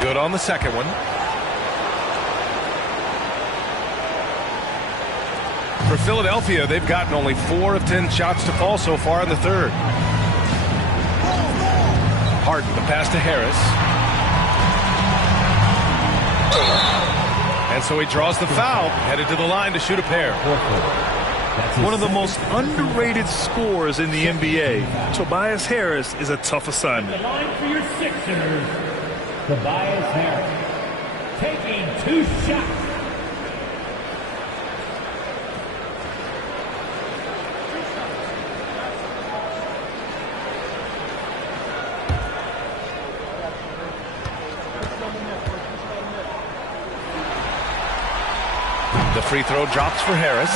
Good on the second one. For Philadelphia, they've gotten only 4 of 10 shots to fall so far in the third. Harden, the pass to Harris. And so he draws the foul, headed to the line to shoot a pair. One of the most underrated scorers in the NBA. Tobias Harris is a tough assignment. The line for your Sixers, Tobias Harris. Taking 2 shots. The free throw drops for Harris.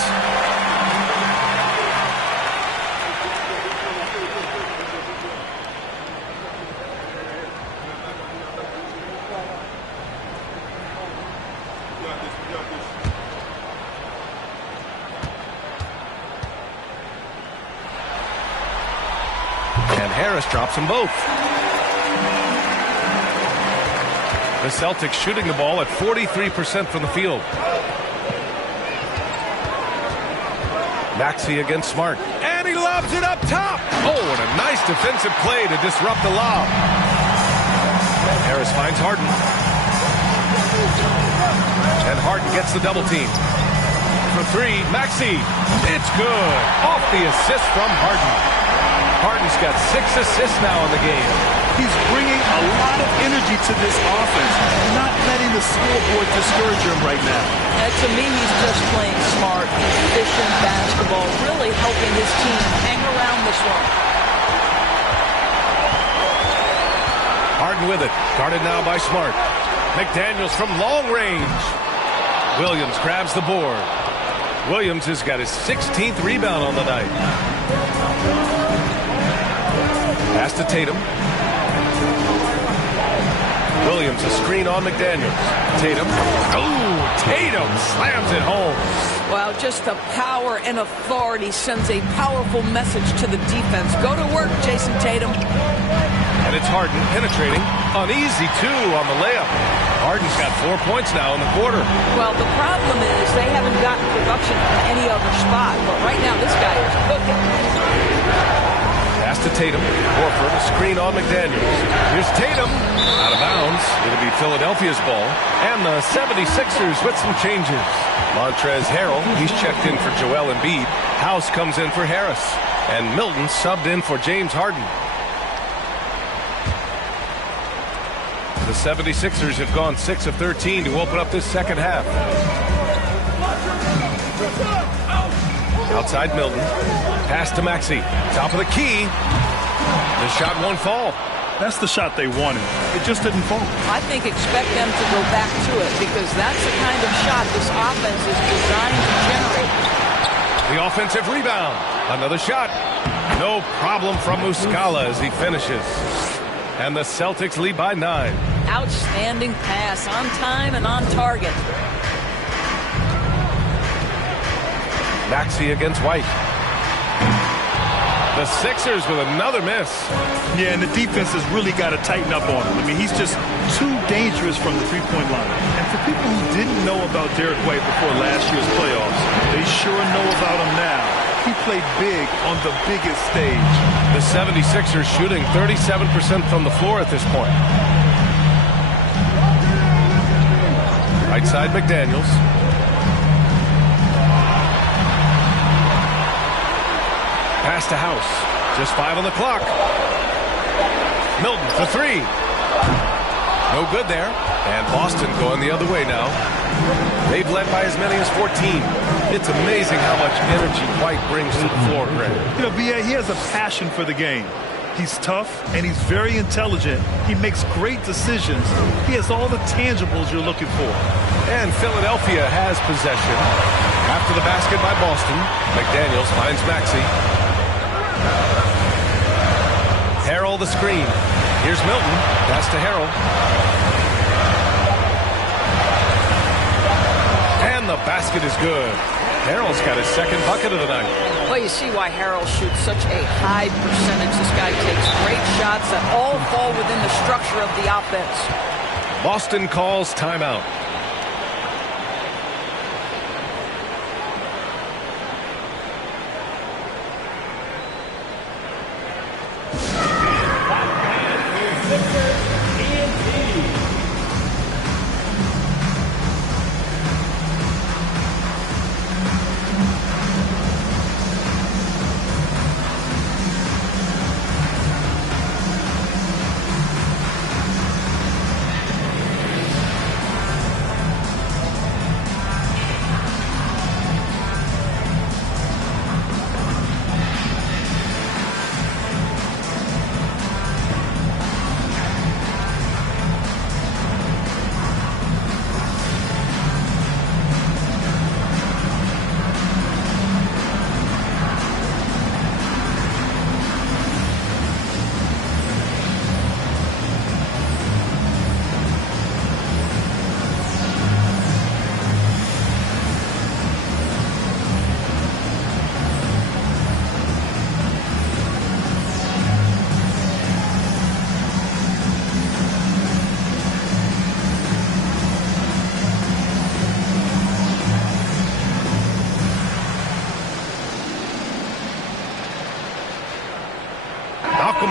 And Harris drops them both. The Celtics shooting the ball at 43% from the field. Maxey against Smart. And he lobs it up top. Oh, and a nice defensive play to disrupt the lob. Harris finds Harden. And Harden gets the double team. For 3, Maxey. It's good. Off the assist from Harden. Harden's got 6 assists now in the game. He's bringing a lot of energy to this offense, not letting the scoreboard discourage him right now. To me, he's just playing smart, efficient basketball, really helping his team hang around this one. Harden with it. Guarded now by Smart. McDaniels from long range. Williams grabs the board. Williams has got his 16th rebound on the night. Pass to Tatum. Williams a screen on McDaniels. Tatum. Oh, Tatum slams it home. Well, just the power and authority sends a powerful message to the defense. Go to work, Jason Tatum. And it's Harden penetrating. An easy two on the layup. Harden's got 4 points now in the quarter. Well, the problem is they haven't gotten production from any other spot. But right now, this guy is cooking. Pass to Tatum. Horford, a screen on McDaniels. Here's Tatum. Out of bounds. It'll be Philadelphia's ball. And the 76ers with some changes. Montrezl Harrell, he's checked in for Joel Embiid. House comes in for Harris. And Milton subbed in for James Harden. The 76ers have gone 6 of 13 to open up this second half. Outside Milton. Pass to Maxey. Top of the key. The shot won't fall. That's the shot they wanted. It just didn't fall. I think expect them to go back to it because that's the kind of shot this offense is designed to generate. The offensive rebound. Another shot. No problem from Muscala as he finishes. And the Celtics lead by 9. Outstanding pass on time and on target. Maxey against White. The Sixers with another miss. Yeah, and the defense has really got to tighten up on him. I mean, he's just too dangerous from the three-point line. And for people who didn't know about Derek White before last year's playoffs, they sure know about him now. He played big on the biggest stage. The 76ers shooting 37% from the floor at this point. Right side McDaniels. Pass to House. Just 5 on the clock. Milton for 3. No good there. And Boston going the other way now. They've led by as many as 14. It's amazing how much energy White brings to the floor, Greg. You know, B.A., he has a passion for the game. He's tough, and he's very intelligent. He makes great decisions. He has all the tangibles you're looking for. And Philadelphia has possession. After the basket by Boston, McDaniels finds Maxey. Harrell the screen. Here's Milton. Pass to Harrell. And the basket is good. Harrell's got his second bucket of the night. Well, you see why Harrell shoots such a high percentage. This guy takes great shots that all fall within the structure of the offense. Boston calls timeout.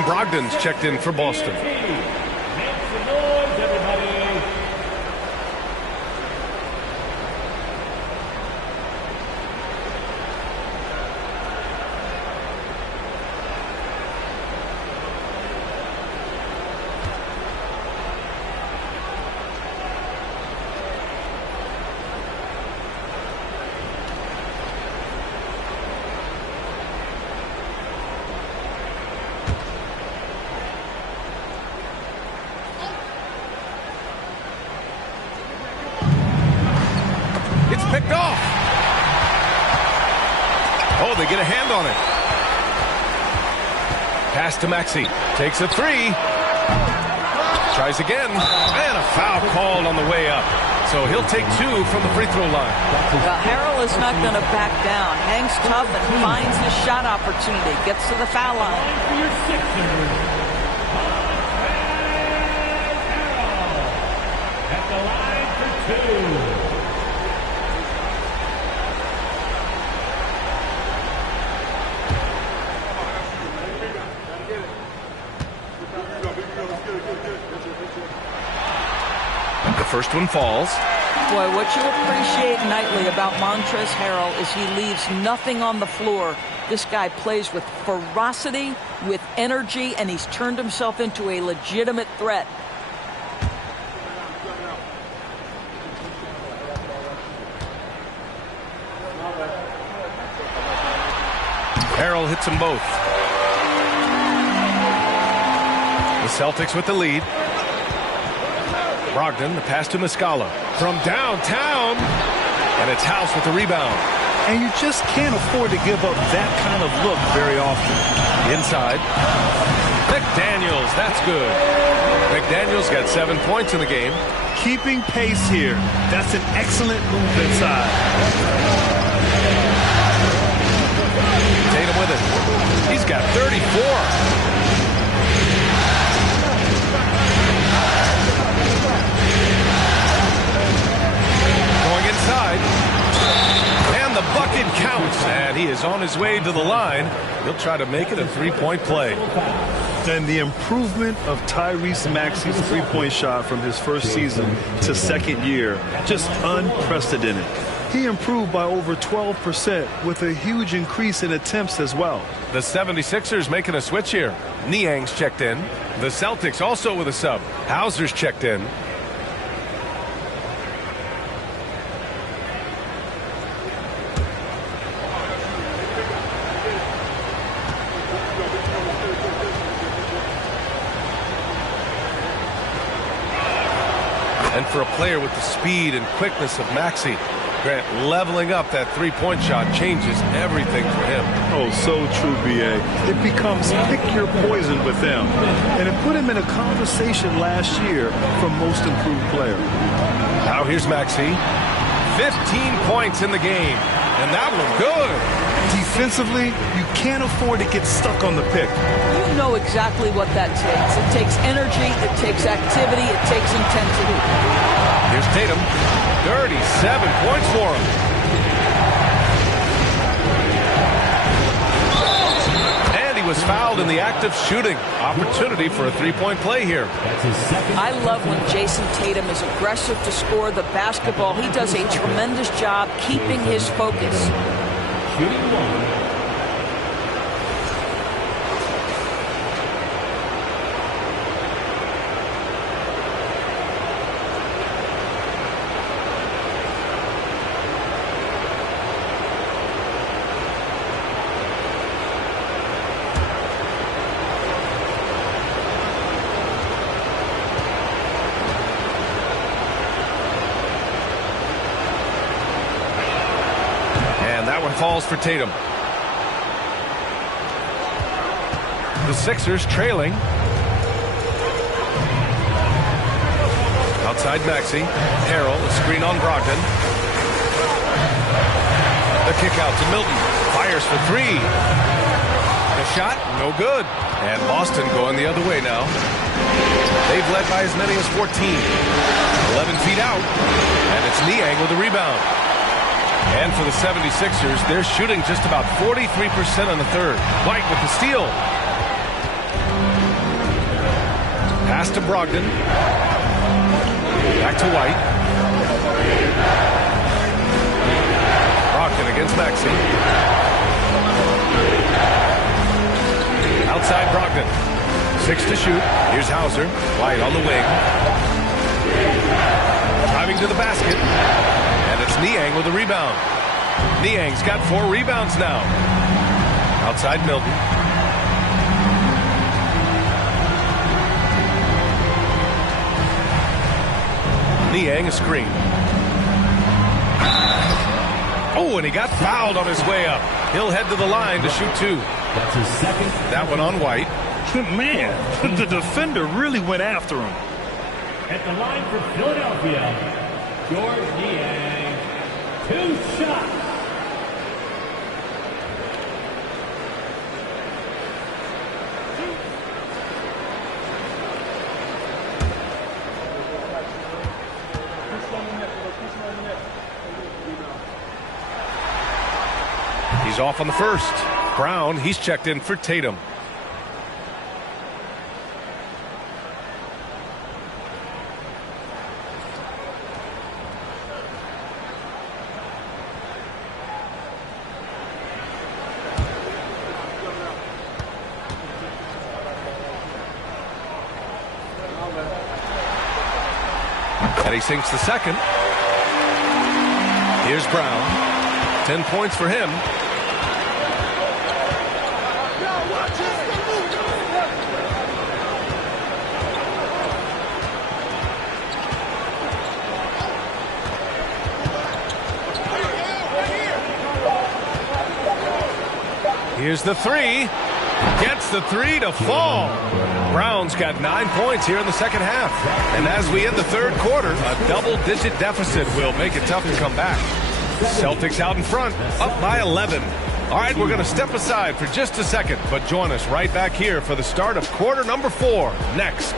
Brogdon's checked in for Boston. they get a hand on it. Pass to Maxey. Takes a three. Tries again. And a foul called on the way up. So he'll take 2 from the free throw line. Well, Harrell is not going to back down. Hangs tough and finds his shot opportunity. Gets to the foul line. For your Sixers, at the line for 2. The first one falls. Boy, what you appreciate nightly about Montrezl Harrell is he leaves nothing on the floor. This guy plays with ferocity, with energy, and he's turned himself into a legitimate threat. Harrell hits them both. The Celtics with the lead. Brogdon, the pass to Muscala. From downtown. And it's House with the rebound. And you just can't afford to give up that kind of look very often. Inside. McDaniels, that's good. McDaniels got 7 points in the game. Keeping pace here. That's an excellent move inside. Tatum with it. He's got 34. Inside, and the bucket counts, and he is on his way to the line. He'll try to make it a three-point play. And the improvement of Tyrese Maxey's three-point shot from his first season to second year, just unprecedented. He improved by over 12% with a huge increase in attempts as well. The 76ers making a switch here. Niang's checked in. The Celtics also with a sub. Hauser's checked in. And for a player with the speed and quickness of Maxey, Grant, leveling up that three-point shot changes everything for him. Oh, so true, B.A. It becomes pick your poison with them. And it put him in a conversation last year for most improved player. Now here's Maxey. 15 points in the game. And that one good. Defensively, you can't afford to get stuck on the pick. You know exactly what that takes. It takes energy, it takes activity, it takes intensity. Here's Tatum. 37 points for him. And he was fouled in the act of shooting. Opportunity for a three-point play here. I love when Jason Tatum is aggressive to score the basketball. He does a tremendous job keeping his focus. Shooting one. Falls for Tatum. The Sixers trailing. Outside Maxey. Harrell, a screen on Brogdon. The kick out to Milton. Fires for three. The shot, no good. And Boston going the other way now. They've led by as many as 14. 11 feet out. And it's Niang with the rebound. And for the 76ers, they're shooting just about 43% on the third. White with the steal. Pass to Brogdon. Back to White. Brogdon against Maxey. Outside Brogdon. 6 to shoot. Here's Hauser. White on the wing. Driving to the basket. And it's Niang with a rebound. Niang's got 4 rebounds now. Outside Milton. Niang a screen. Oh, and he got fouled on his way up. He'll head to the line to shoot 2. That's his second. That one on White. Man, the defender really went after him. At the line for Philadelphia, George Niang. 2 shots. He's off on the first. Brown, he's checked in for Tatum. And he sinks the second. Here's Brown. 10 points for him. Here's the 3. Gets the 3 to fall. Brown's got 9 points here in the second half. And as we end the third quarter, a double-digit deficit will make it tough to come back. Celtics out in front, up by 11. All right, we're going to step aside for just a second, but join us right back here for the start of quarter number 4 next.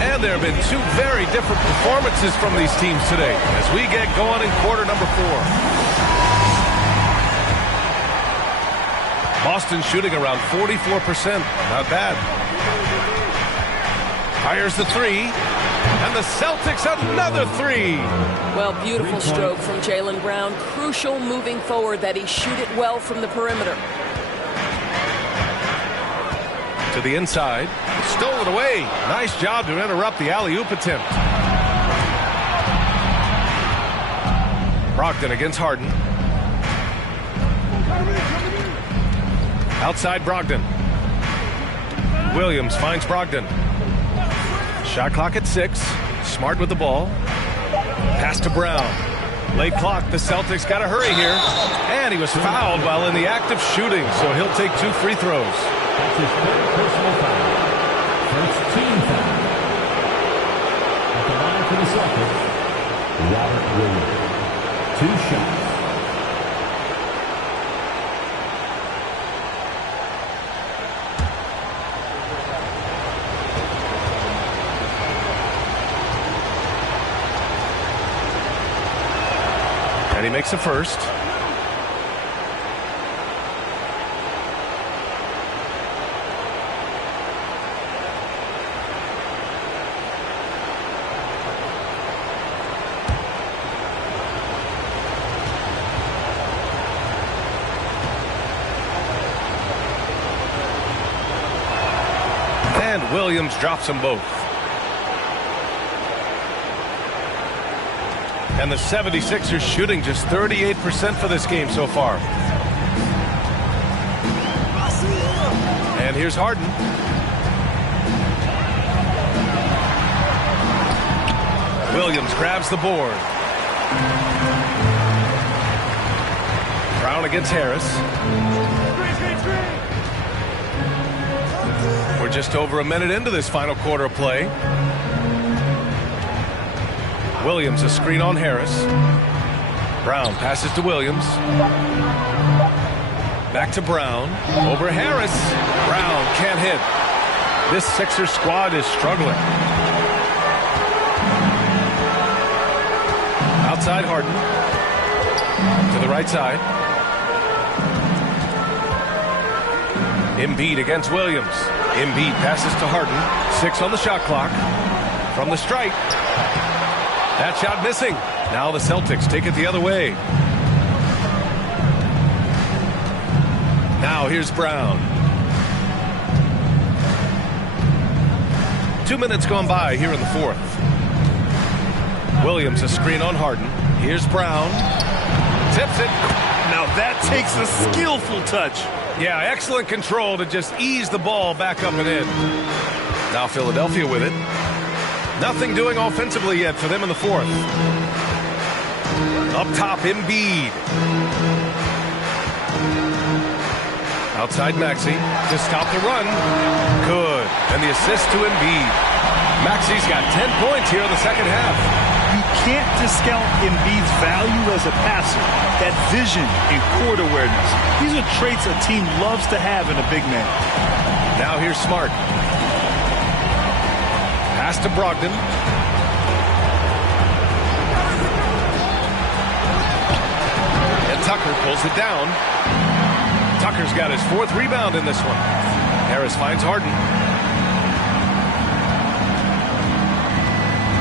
And there have been 2 very different performances from these teams today as we get going in quarter number 4. Boston shooting around 44%. Not bad. Fires the 3. And the Celtics another 3. Well, beautiful stroke from Jaylen Brown. Crucial moving forward that he shoot it well from the perimeter. To the inside. Stolen away. Nice job to interrupt the alley-oop attempt. Brogdon against Harden. Outside Brogdon. Williams finds Brogdon. Shot clock at 6. Smart with the ball. Pass to Brown. Late clock. The Celtics got to hurry here. And he was fouled while in the act of shooting, so he'll take 2 free throws. That's his third personal foul. First team foul. At the line for the Celtics, Robert Williams. 2 shots. And he makes the first. And Williams drops them both. And the 76ers shooting just 38% for this game so far. And here's Harden. Williams grabs the board. Brown against Harris. We're just over a minute into this final quarter of play. Williams a screen on Harris. Brown passes to Williams. Back to Brown. Over Harris. Brown can't hit. This Sixers squad is struggling. Outside Harden. To the right side. Embiid against Williams. Embiid passes to Harden. 6 on the shot clock. From the stripe. That shot missing. Now the Celtics take it the other way. Now here's Brown. 2 minutes gone by here in the fourth. Williams a screen on Harden. Here's Brown. Tips it. Now that takes a skillful touch. Yeah, excellent control to just ease the ball back up and in. Now Philadelphia with it. Nothing doing offensively yet for them in the fourth. Up top, Embiid. Outside Maxey to stop the run. Good. And the assist to Embiid. Maxey's got 10 points here in the second half. You can't discount Embiid's value as a passer. That vision and court awareness. These are traits a team loves to have in a big man. Now here's Smart. Pass to Brogdon. And Tucker pulls it down. Tucker's got his fourth rebound in this one. Harris finds Harden.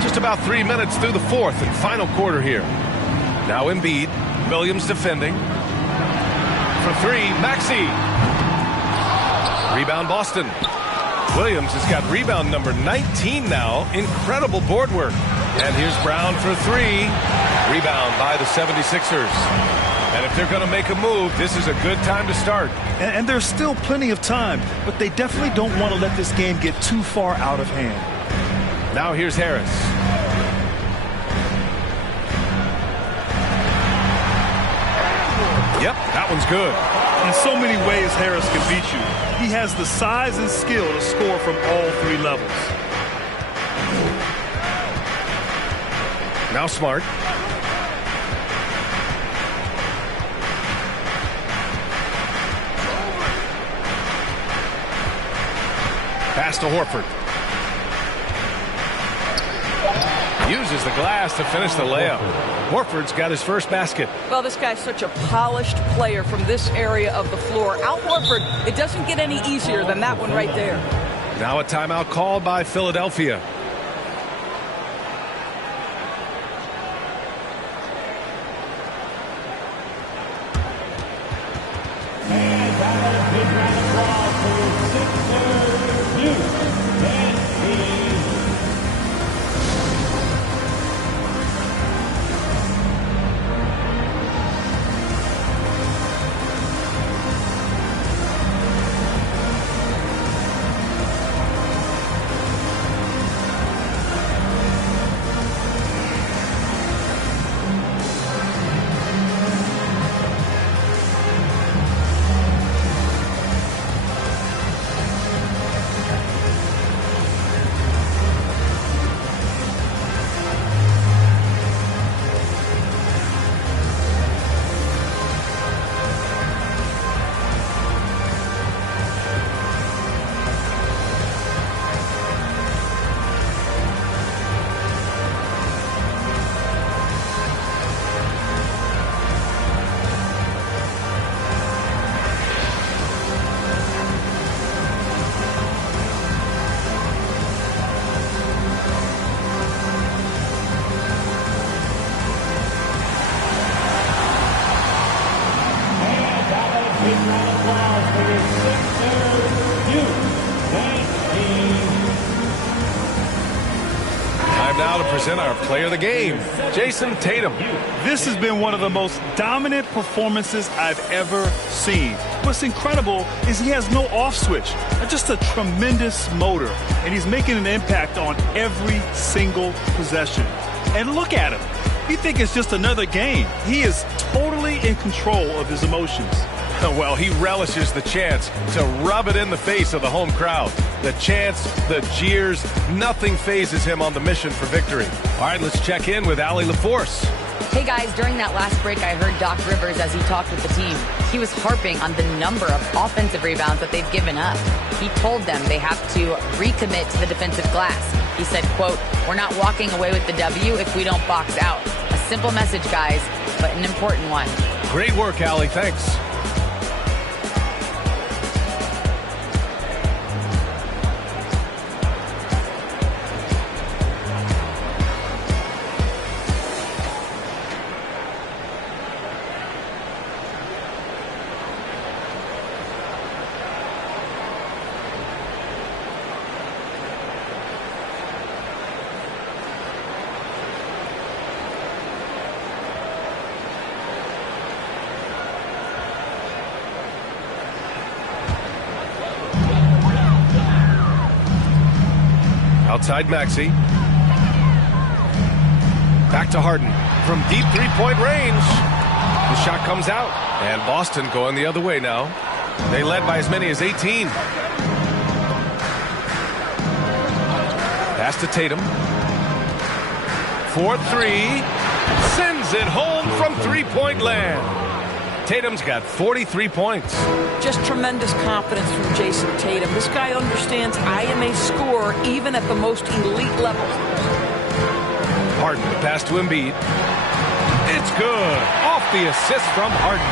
Just about 3 minutes through the fourth and final quarter here. Now Embiid. Williams defending. For three, Maxey. Rebound Boston. Williams has got rebound number 19 now. Incredible board work. And here's Brown for three. Rebound by the 76ers. And if they're going to make a move, this is a good time to start. And there's still plenty of time, but they definitely don't want to let this game get too far out of hand. Now here's Harris. Yep, that one's good. In so many ways, Harris can beat you. He has the size and skill to score from all three levels. Now Smart. Pass to Horford. Uses the glass to finish the layup. Horford's got his first basket. Well, this guy's such a polished player from this area of the floor. Al Horford, it doesn't get any easier than that one right there. Now a timeout called by Philadelphia. Time now to present our player of the game, Jason Tatum. This has been one of the most dominant performances I've ever seen. What's incredible is he has no off switch, just a tremendous motor, and he's making an impact on every single possession. And look at him. You think it's just another game. He is totally in control of his emotions. Well, he relishes the chance to rub it in the face of the home crowd. The chants, the jeers, nothing phases him on the mission for victory. All right, let's check in with Allie LaForce. Hey guys, during that last break, I heard Doc Rivers as he talked with the team. He was harping on the number of offensive rebounds that they've given up. He told them they have to recommit to the defensive glass. He said, quote, "We're not walking away with the W if we don't box out." A simple message, guys, but an important one. Great work, Allie. Thanks. Outside Maxey. Back to Harden. From deep three-point range. The shot comes out. And Boston going the other way now. They led by as many as 18. Pass to Tatum. 4-3. Sends it home from three-point land. Tatum's got 43 points. Just tremendous confidence from Jason Tatum. This guy understands I am a scorer even at the most elite level. Harden, the pass to Embiid. It's good. Off the assist from Harden.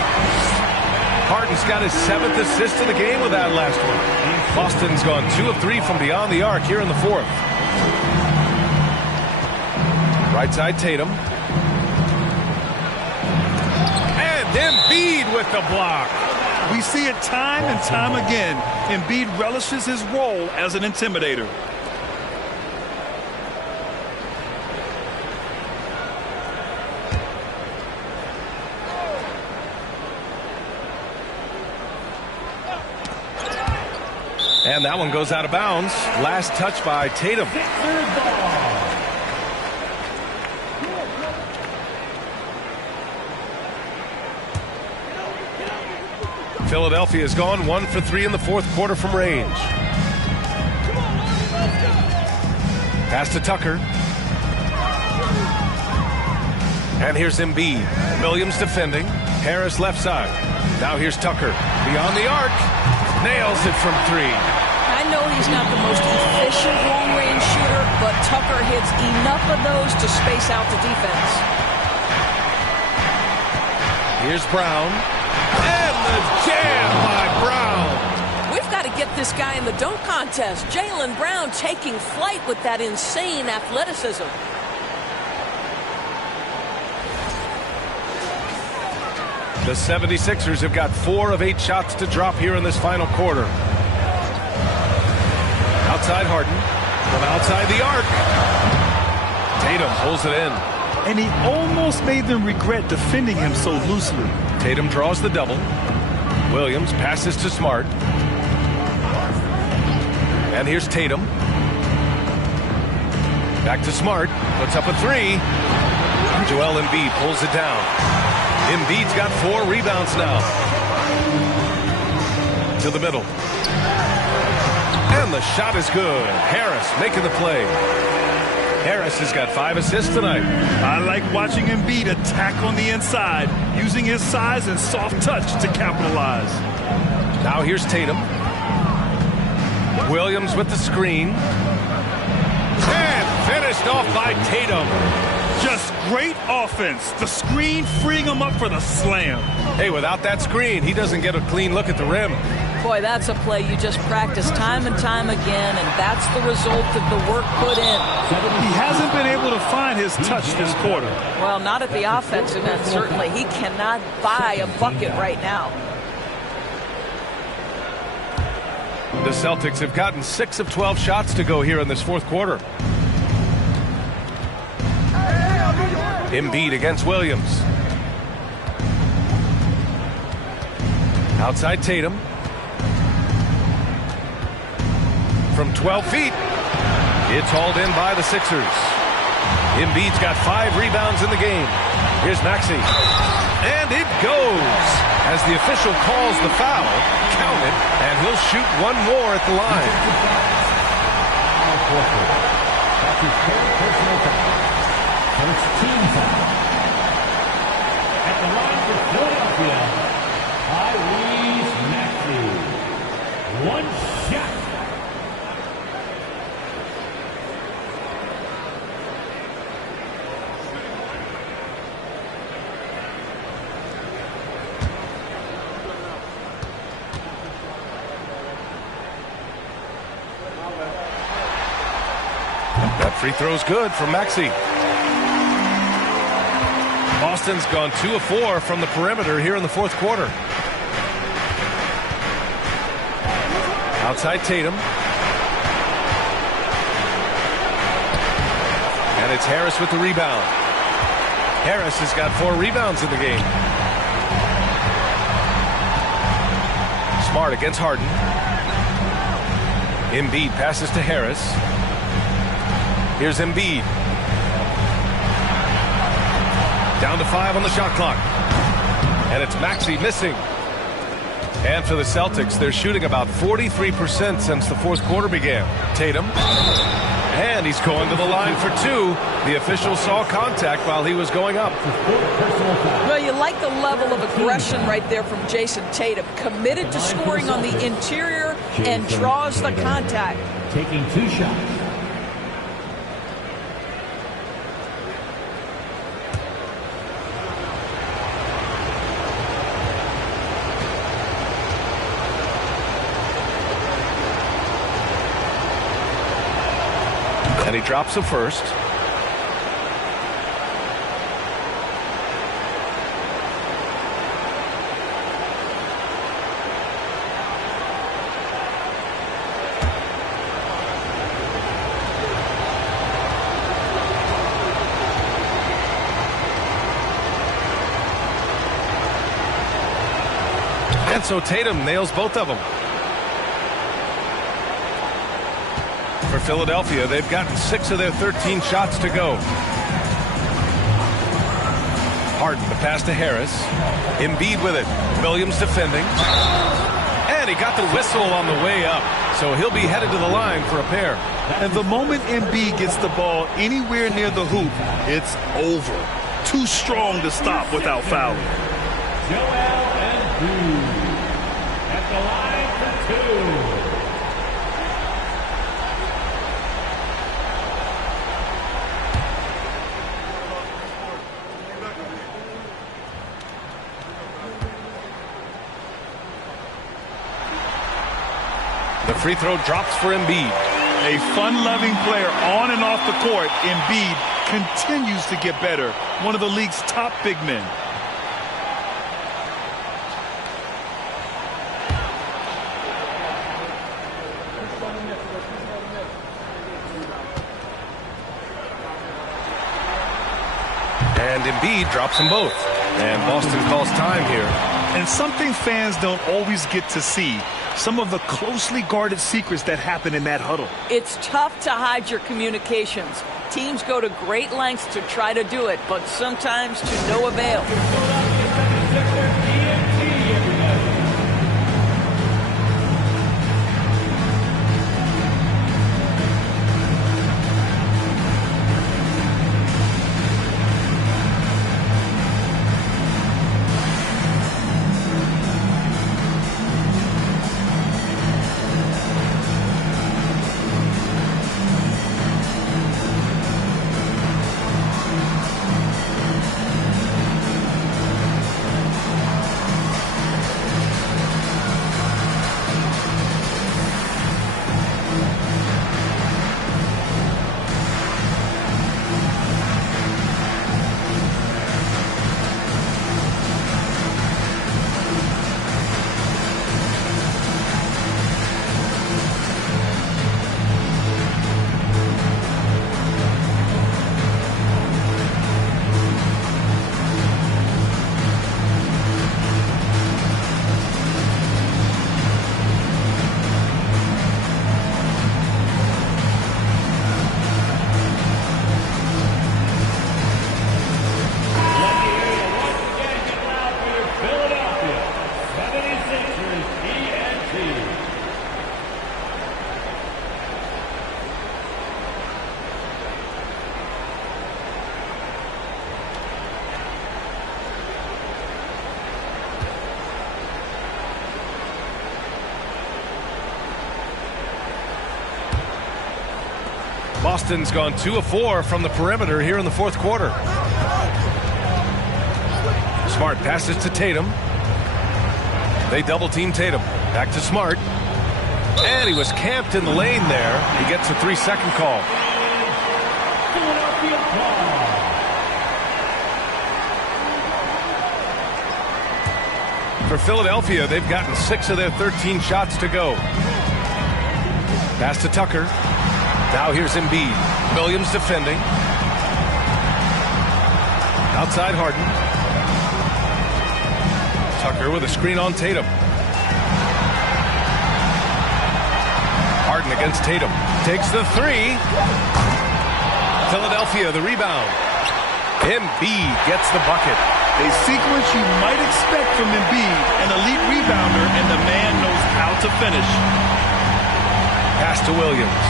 Harden's got his 7th assist of the game with that last one. Boston's gone 2 of 3 from beyond the arc here in the 4th. Right side Tatum. Embiid with the block. We see it time and time again. Embiid relishes his role as an intimidator. And that one goes out of bounds. Last touch by Tatum. Philadelphia has gone 1 for 3 in the 4th quarter from range. Pass to Tucker. And here's Embiid. Williams defending. Harris left side. Now here's Tucker. Beyond the arc. Nails it from 3. I know he's not the most efficient long-range shooter, but Tucker hits enough of those to space out the defense. Here's Brown. And the jam by Brown. We've got to get this guy in the dunk contest. Jaylen Brown taking flight with that insane athleticism. The 76ers have got 4 of 8 shots to drop here in this final quarter. Outside Harden. From outside the arc. Tatum pulls it in. And he almost made them regret defending him so loosely. Tatum draws the double. Williams passes to Smart. And here's Tatum. Back to Smart. Puts up a 3. Joel Embiid pulls it down. Embiid's got 4 rebounds now. To the middle. And the shot is good. Harris making the play. Harris has got 5 assists tonight. I like watching Embiid attack on the inside, using his size and soft touch to capitalize. Now here's Tatum. Williams with the screen. And finished off by Tatum. Just great offense. The screen freeing him up for the slam. Hey, without that screen, he doesn't get a clean look at the rim. Boy, that's a play you just practice time and time again, and that's the result of the work put in. He hasn't been able to find his touch this quarter. Well, not at the offensive end, certainly. He cannot buy a bucket right now. The Celtics have gotten 6 of 12 shots to go here in this 4th quarter. Embiid against Williams. Outside Tatum. From 12 feet. It's hauled in by the Sixers. Embiid's got 5 rebounds in the game. Here's Maxey. And it goes. As the official calls the foul, count it, and he'll shoot 1 more at the line. That's his 3rd personal foul. First team foul. At the line for Philadelphia, Tyrese Maxey. 1 shot. That free throw's good from Maxey. Boston's gone 2 of 4 from the perimeter here in the 4th quarter. Outside Tatum. And it's Harris with the rebound. Harris has got 4 rebounds in the game. Smart against Harden. Embiid passes to Harris. Here's Embiid. Down to 5 on the shot clock. And it's Maxey missing. And for the Celtics, they're shooting about 43% since the fourth quarter began. Tatum. And he's going to the line for 2. The official saw contact while he was going up. Well, you like the level of aggression right there from Jason Tatum. Committed to scoring on the interior and draws the contact. Taking 2 shots. And he drops the first. And so Tatum nails both of them. For Philadelphia, they've gotten 6 of their 13 shots to go. Harden, the pass to Harris. Embiid with it. Williams defending. And he got the whistle on the way up. So he'll be headed to the line for a pair. And the moment Embiid gets the ball anywhere near the hoop, it's over. Too strong to stop without fouling. Joel Embiid at the line for 2. The free throw drops for Embiid. A fun-loving player on and off the court, Embiid continues to get better. One of the league's top big men. And Embiid drops them both. And Boston calls time here. And something fans don't always get to see. Some of the closely guarded secrets that happen in that huddle. It's tough to hide your communications. Teams go to great lengths to try to do it, but sometimes to no avail. Boston's gone 2 of 4 from the perimeter here in the fourth quarter. Smart passes to Tatum. They double team Tatum. Back to Smart. And he was camped in the lane there. He gets a 3-second call. For Philadelphia, they've gotten 6 of their 13 shots to go. Pass to Tucker. Now here's Embiid. Williams defending. Outside Harden. Tucker with a screen on Tatum. Harden against Tatum. Takes the 3. Philadelphia, the rebound. Embiid gets the bucket. A sequence you might expect from Embiid, an elite rebounder, and the man knows how to finish. Pass to Williams.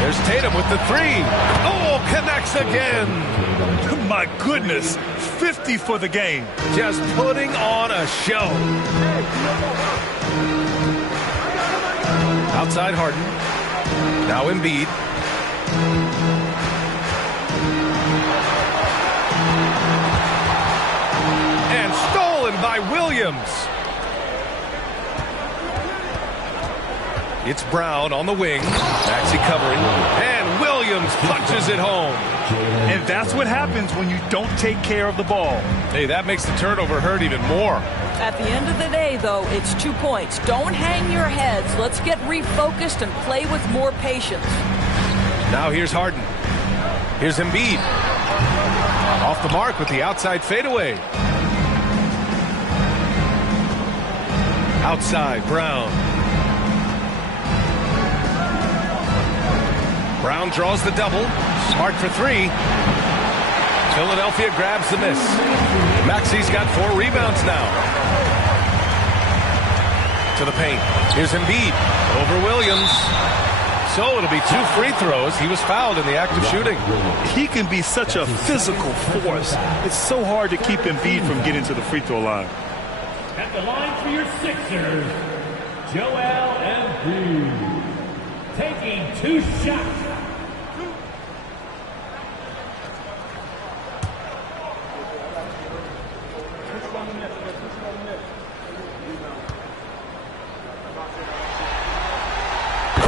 There's Tatum with the three. Oh, connects again. My goodness, 50 for the game. Just putting on a show. Outside Harden. Now Embiid. And stolen by Williams. It's Brown on the wing. Maxey covering. And Williams punches it home. And that's what happens when you don't take care of the ball. Hey, that makes the turnover hurt even more. At the end of the day, though, it's 2 points. Don't hang your heads. Let's get refocused and play with more patience. Now here's Harden. Here's Embiid. Off the mark with the outside fadeaway. Outside, Brown. Brown draws the double. Smart for three. Philadelphia grabs the miss. Maxey's got 4 rebounds now. To the paint. Here's Embiid. Over Williams. So it'll be 2 free throws. He was fouled in the act of shooting. He can be such a physical force. It's so hard to keep Embiid from getting to the free throw line. At the line for your Sixers, Joel Embiid. Taking 2 shots.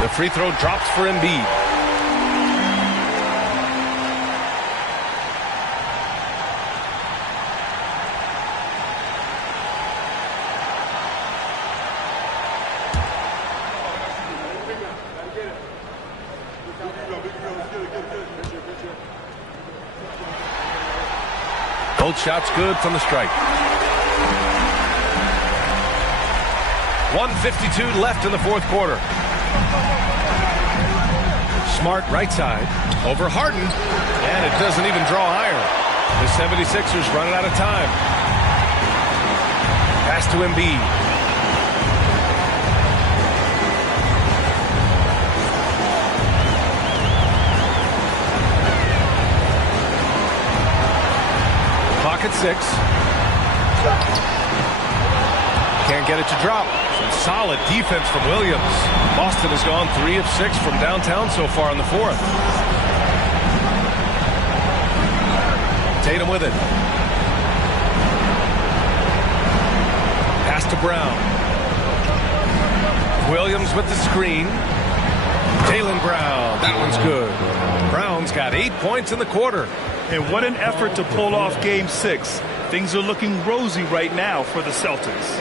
The free throw drops for Embiid. Both shots good from the strike. 1:52 left in the fourth quarter. Smart right side over Harden, and it doesn't even draw higher. The 76ers running out of time. Pass to Embiid. Clock at 6. Can't get it to drop. Some solid defense from Williams. Boston has gone 3 of 6 from downtown so far in the fourth. Tatum with it. Pass to Brown. Williams with the screen. Jaylen Brown. That one's good. Brown's got 8 points in the quarter. And what an effort to pull off Game 6. Things are looking rosy right now for the Celtics.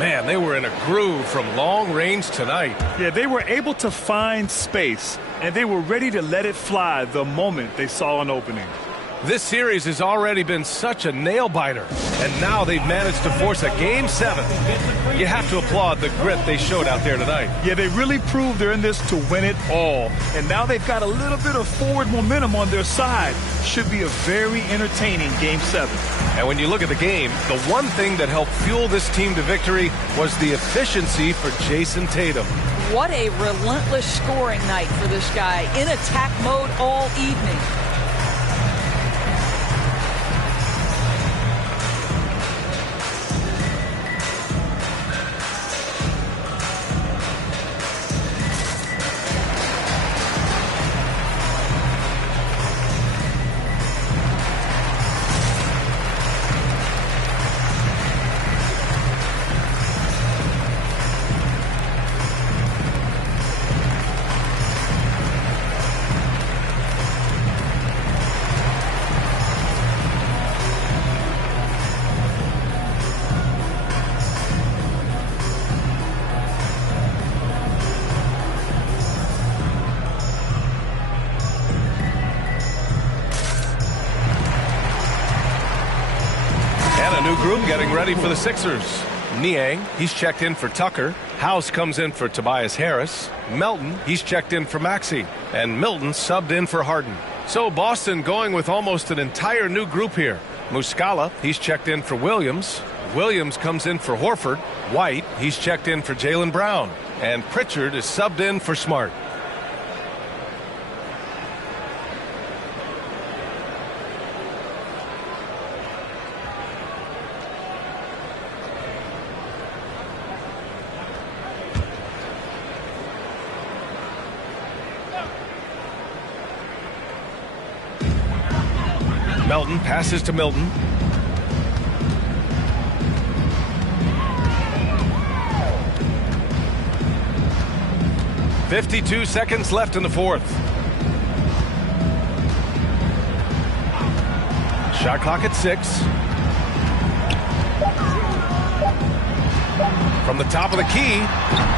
Man, they were in a groove from long range tonight. Yeah, they were able to find space, and they were ready to let it fly the moment they saw an opening. This series has already been such a nail-biter, and now they've managed to force a Game 7. You have to applaud the grit they showed out there tonight. Yeah, they really proved they're in this to win it all. And now they've got a little bit of forward momentum on their side. Should be a very entertaining Game 7. And when you look at the game, the one thing that helped fuel this team to victory was the efficiency for Jason Tatum. What a relentless scoring night for this guy. In attack mode all evening. And a new group getting ready for the Sixers. Niang, he's checked in for Tucker. House comes in for Tobias Harris. Melton, he's checked in for Maxey. And Milton subbed in for Harden. So Boston going with almost an entire new group here. Muscala, he's checked in for Williams. Williams comes in for Horford. White, he's checked in for Jaylen Brown. And Pritchard is subbed in for Smart. Melton passes to Milton. .52 seconds left in the fourth. Shot clock at 6. From the top of the key.